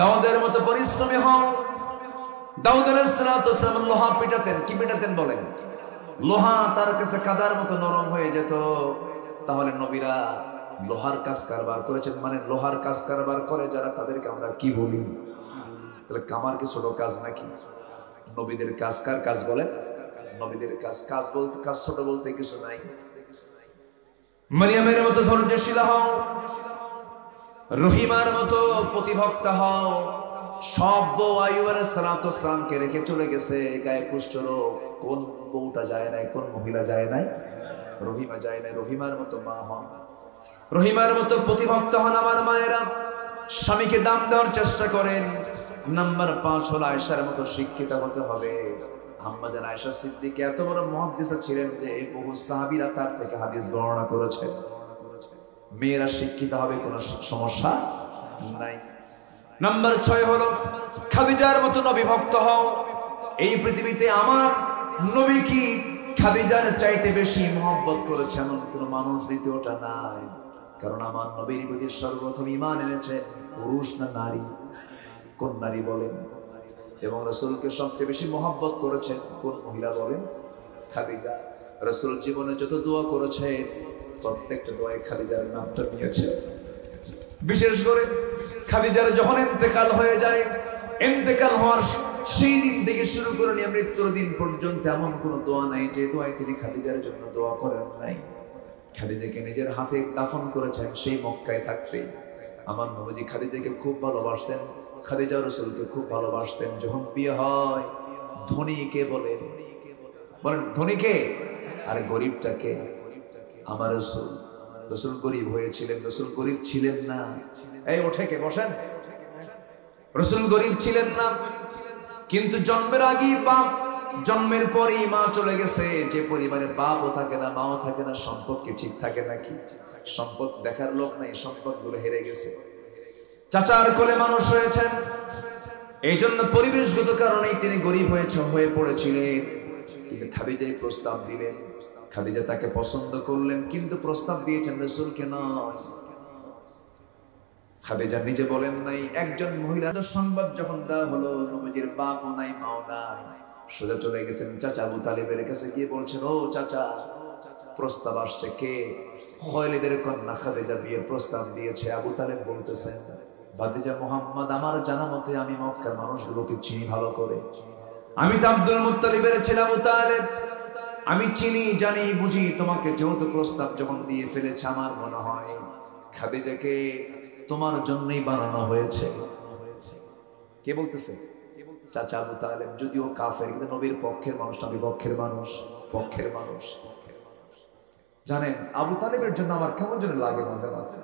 দাউদের মতো পরিশ্রমী হও। দাউদ আলাইহিস সালাতু ওয়াস সালাম লোহা পিটাতেন। কি পিটাতেন বলেন? লোহা তার কাছে কাদার মতো নরম হয়ে যেত। তাহলে নবীরা লোহার কাজ কারবার করেছেন, মানে লোহার কাজ কারবার করে যারা, তাদেরকে আমরা কি বলি? তাহলে কামার কি ছোট কাজ নাকি? নবীদের কাজ কার কাজ বলেন? নবীদের কাজ বলতে, কাজ ছোট বলতে কিছু নাই। মারিয়ামের মতো ধৈর্যশীলা হও, রহিমার মতো প্রতিভক্তা হও। সব বউ আইয়ুব আলাইহিস সালাতু ওয়াস সালামকে রেখে চলে গেছে, গায়ে কুষ্ঠ রোগ। কোন বউটা যায় নাই? কোন মহিলা যায় নাই? রহিমা যায় নাই। রহিমার মতো মা হন, রহিমার মতো প্রতিভক্ত হন। আমার মায়েরা স্বামীকে দাম দেওয়ার চেষ্টা করেন। নাম্বার 5 হলো আয়েশার মতো শিক্ষিত হতে হবে। আম্মা জান আয়েশা সিদ্দিকা এত বড় মুহাদ্দিসা ছিলেন যে বহু সাহাবীরা তার থেকে হাদিস বর্ণনা করেছেন। মেয়েরা শিক্ষিত হবে, কোনো সমস্যা নাই। নাম্বার 6 হলো খাদিজার মতো নবী ভক্ত হও। এই পৃথিবীতে আমার নবী কি খাদিজার চাইতে বেশি মহব্বত করেছে এমন কোন মানুষ দ্বিতীয়টা নাই। কারণ আমার নবীর প্রতি সর্বপ্রথম ঈমান এনেছে পুরুষ না নারী? কোন নারী বলেন? এবং রাসূলকে সবচেয়ে বেশি মহব্বত করেছেন কোন মহিলা বলেন? খাদিজা। রাসূল জীবনে যত দোয়া করেছে প্রত্যেকটা দোয়ায় খাদিজার নামটা নিয়েছে। বিশেষ করে খাদিজার যখন ইন্তেকাল হয়ে যায়, ইন্তেকাল হওয়ার সেই দিন থেকে শুরু করে নিয়ে মৃত্যুর দিন পর্যন্ত এমন কোন দোয়া নাই যে দোয়ায় তিনি খাদিজার জন্য দোয়া করেন নাই। খাদিজাকে নিজের হাতে দাফন করেছেন সেই মক্কায় থাকতেই। আমার নবীজি খাদিজাকে খুব ভালোবাসতেন, খাদিজা রাসূলকে খুব ভালোবাসতেন। যখন বিয়ে হয় ধনীকে বলেন ধনীকে আর গরিবটাকে। আমার রাসূল গরিব হয়েছিলেন, রাসূল গরিব ছিলেন না। এই ওঠে কে বসেন। রাসূল গরিব ছিলেন না, কিন্তু জন্মের আগেই বাপ, জন্মের পরেই মা চলে গেছে। যে পরিবারে বাপও থাকে না মাও থাকে না, সম্পদ কি ঠিক থাকে নাকি? সম্পদ দেখার লোক নাই, সম্পদ গুলো হেরে গেছে। চাচার কোলে মানুষ হয়েছেন, এই জন্য পরিবেশগত কারণেই তিনি গরিব হয়ে পড়েছিলেন। কিন্তু খাদিজাই প্রস্তাব দিলেন, খাদিজা তাকে পছন্দ করলেন, কিন্তু প্রস্তাব দিয়েছেন রাসূলকে নয়। খাদিজা নিজে বলেন নাই। একজন মহিলার সংবাদ যখন দেওয়া হলো নবীজির বাপও নাই মাও নাই, সোজা চলে গেছেন চাচা আবু তালিবের কাছে, গিয়ে বলছেন, ও চাচা প্রস্তাব আসছে। কে? খালিদের কন্যা খাদিজা বিয়ের প্রস্তাব দিয়েছে। আবু তালেব বলতেছেন, ভাতিজা মুহাম্মদ, আমার জানা মতে আমি মক্কার মানুষগুলোকে চিনি ভালো করে। আমি তো আব্দুল মুত্তালিবের ছেলে আবু তালেব, আমি চিনি জানি বুঝি। তোমাকে যেহেতু প্রস্তাব যখন দিয়ে ফেলেছে, আমার মনে হয় খাদিজাকে তোমার জন্যই বানানো হয়েছে। কে বলতেছে? চাচা আবু তালেব। যদিও কাফের, কিন্তু নবীর পক্ষের মানুষ না, বিপক্ষের মানুষ, পক্ষের মানুষ। জানেন আবু তালেবের জন্য আমার কেমন যেন লাগে মাঝে মাঝে।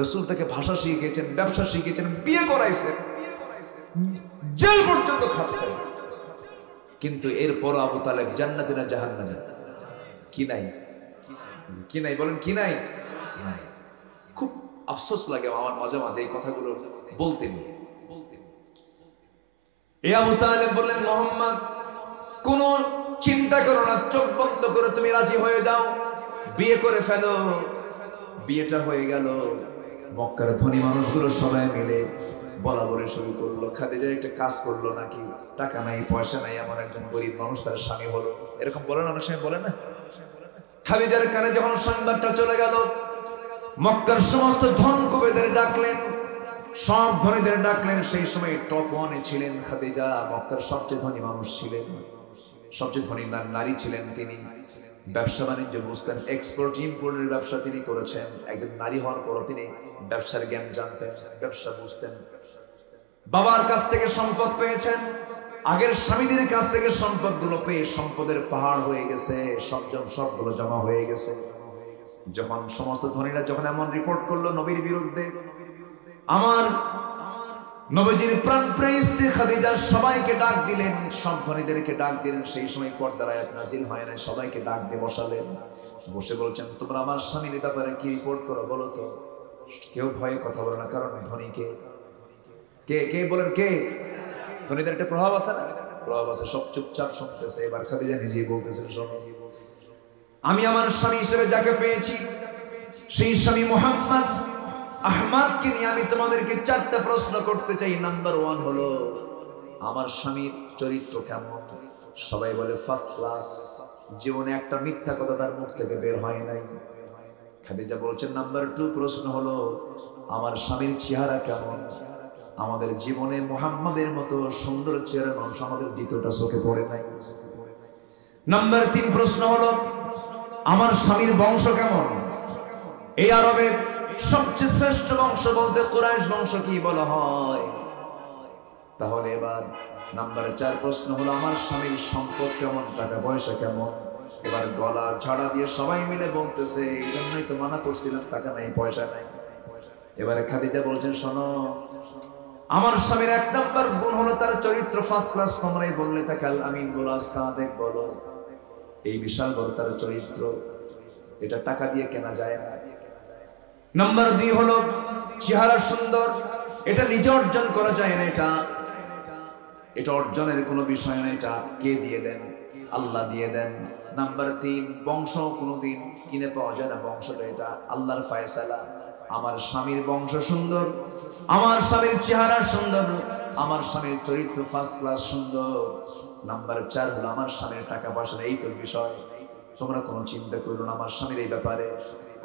রাসূল তাকে ভাষা শিখিয়েছেন, ব্যবসা শিখিয়েছেন, বিয়ে করাইছেন, জেল পর্যন্ত খাটছেন, কিন্তু এরপর আবু তালেব জান্নাতে না জাহান্নামে? কি নাই? কি নাই বলেন? কি নাই? খুব আফসোস লাগে আমার মাঝে মাঝে এই কথাগুলো বলতেন। এই আবু তালেব বললেন, মুহাম্মদ কোন চিন্তা করো না, চোখ বন্ধ করে তুমি রাজি হয়ে যাও, বিয়ে করে ফেলো। বিয়েটা হয়ে গেল। মক্কার ধনী মানুষগুলো সবাই মিলে বলা বলে শুরু করলো, খাদিজা একটা কাজ করলো নাকি, টাকা নাই পয়সা নাই, আমার একজন গরিব মানুষ তার স্বামী হলো, এরকম বলেন অনেক সময়, বলে না? খাদিজার কানে যখন সংবাদটা চলে গেল, মক্কার সমস্ত ধন কুবেরদের ডাকলেন, সব ধনীদের ডাকলেন। সেই সময় টপ ওয়ানে ছিলেন খাদিজা, মক্কার সবচেয়ে ধনী মানুষ ছিলেন, সবচেয়ে ধনী নারী ছিলেন তিনি। ব্যবসা বাণিজ্য বুঝতেন, এক্সপোর্ট ইম্পোর্টের ব্যবসা তিনি করেছেন। একজন নারী হওয়ার পরও তিনি ব্যবসার জ্ঞান জানতেন, ব্যবসা বুঝতেন। বাবার কাছ থেকে সম্পদ পেয়েছেন, আগের স্বামীদের কাছ থেকে সম্পদগুলো পেয়ে সম্পদের পাহাড় হয়ে গেছে, সবগুলো জমা হয়ে গেছে। যখন সমস্ত ধনীরা যখন এমন রিপোর্ট করলো নবীর বিরুদ্ধে, আমার নবীজির প্রাণপ্রিয় স্ত্রী খাদিজা সবাইকে ডাক দিলেন, সব ধনীদেরকে ডাক দিলেন। সেই সময় পর্দার আয়াত নাযিল হয় না, সবাইকে ডাক দিয়ে বসালেন। বসে বলছেন, তোমরা আমার স্বামীর ব্যাপারে কি রিপোর্ট করো বলো তো। কেউ ভয়ে কথা বলে না, কারণ ধনীকে কে বলেন, কে? ধনীদের একটা প্রভাব আছে না, প্রভাব আছে, সব চুপচাপ শুনতেছে। এবার খাদিজা নিজেই বলতেছেন, শোনো, আমি আমার স্বামী হিসেবে যাকে পেয়েছি সেই স্বামী মুহাম্মদ আহমদকে নিয়ে আমি তোমাদেরকে 4টা প্রশ্ন করতে চাই। নাম্বার 1 হলো, আমার স্বামীর চরিত্র কেমন? সবাই বলে ফার্স্ট ক্লাস, জীবনে একটা মিথ্যা কথা তার মুখ থেকে বের হয় নাই। খাদিজা বলছেন, নাম্বার 2 প্রশ্ন হলো, আমার স্বামীর চেহারা কেমন? আমাদের জীবনে মুহাম্মাদের মতো সুন্দর চেহারা মানুষ আমাদের দ্বিতীয়টা চোখে পড়ে নাই। নাম্বার 3 প্রশ্ন হলো, আমার স্বামীর বংশ কেমন? এই আরবের সবচেয়ে শ্রেষ্ঠ বংশ বলতে কুরাইশ বংশ কি বলা হয়। তাহলে এবার নাম্বার 4 প্রশ্ন হলো, আমার স্বামীর সম্পদ কেমন, টাকা পয়সা কেমন? এবার গলা ঝাড়া দিয়ে সবাই মিলে বলতেছে, এই জন্যই তো মানা করছিলাম, টাকা নাই পয়সা নাই। এবারে খাদিজা বলছেন, শোনো, আমার স্বামীর 1 নাম্বার গুণ হলো তার চরিত্র ফার্স্ট ক্লাস। তোমরাই বললে তাকে আল আমিন বলো, সাদেক বলো, এই বিশাল বড় তার চরিত্র, এটা টাকা দিয়ে কেনা যায় না। নাম্বার 2 হলো চেহারা সুন্দর, এটা নিজে অর্জন করা যায় না, এটা অর্জনের কোনো বিষয় না, এটা কে দিয়ে দেন? আল্লাহ দিয়ে দেন। নাম্বার 3 বংশ কোনোদিন কিনে পাওয়া যায় না, বংশটা এটা আল্লাহর ফয়সালা। আমার স্বামীর বংশ সুন্দর, আমার স্বামীর চেহারা সুন্দর, আমার স্বামীর চরিত্র ফার্স্ট ক্লাস সুন্দর। নাম্বার 4 হলো আমার স্বামীর টাকা পয়সা, এই তো বিষয়। তোমরা কোনো চিন্তা করো না আমার স্বামীর এই ব্যাপারে।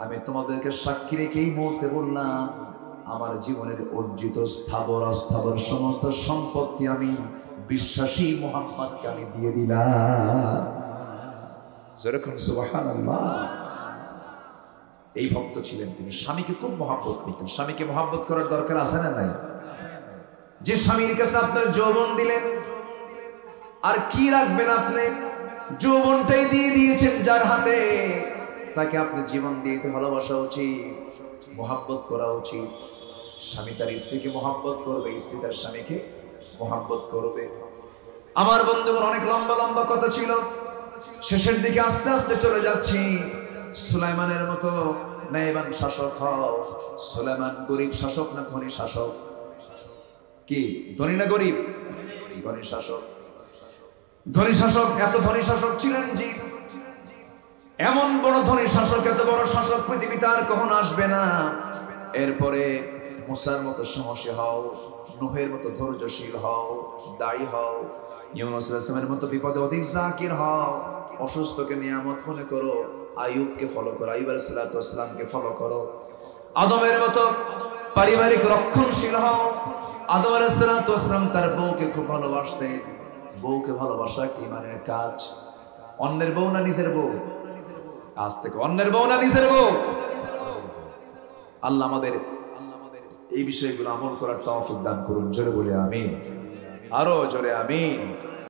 আমি তোমাদেরকে সাক্ষী রেখে এই মুহূর্তে বললাম, আমার জীবনের অর্জিত স্থাবর অস্থাবর সমস্ত সম্পত্তি আমি বিশ্বাসী মুহাম্মদকে আমি দিয়ে দিলাম। যেরকম সুবহানাল্লাহ। এই ভক্ত ছিলেন তিনি, স্বামীকে খুব মহব্বত করতেন। স্বামীকে মহব্বত করার দরকার আছে না নাই? যে স্বামীর কাছে আপনার যৌবন দিলেন, আর কি রাখবেন আপনি? যৌবনটাই দিয়ে দিয়েছেন যার হাতে, তাকে আপনি জীবন দিয়ে ভালোবাসা উচিত, মহব্বত করা উচিত। স্বামী তার স্ত্রীকে মহব্বত করবে, স্ত্রী তার স্বামীকে মহব্বত করবে। আমার বন্ধুগণ, অনেক লম্বা লম্বা কথা ছিল, শেষের দিকে আস্তে আস্তে চলে যাচ্ছি। সুলাইমানের মতো ন্যায়বান শাসক হও। সুলাইমান গরিব শাসক না ধনী শাসক? কি ধনী না গরিব? ধনী শাসক। ধনী শাসক, এত ধনী শাসক ছিলেন জি, এমন বড় ধনী শাসক, এত বড় শাসক পৃথিবীতে আর কখনো আসবে না। এরপরে মুসার মতো সাহসী হও, নূহের মতো ধৈর্যশীল হও, দায়ী হও, ইউনূস আলাইহিস সালামের মতো বিপদে অধিক জাকির হও, অসুস্থকে নিয়ামত মনে করো, আইয়ুবকে ফলো করো, আইয়ুব আলাইহিস সালামকে ফলো করো, আদমের মতো পারিবারিক রক্ষণশীল হও। আদম আলাইহিস সালাম তার বউকে খুব ভালোবাসতেন। বউকে ভালোবাসা একটি ইমানের কাজ। অন্যের বউ না নিজের বউ? আজ থেকে অন্যের বউ না নিজের বউ? আল্লাহ আমাদের এই বিষয়গুলো আমল করার তৌফিক দান করুন। জোরে বলে আমিন, আরো জোরে আমিন।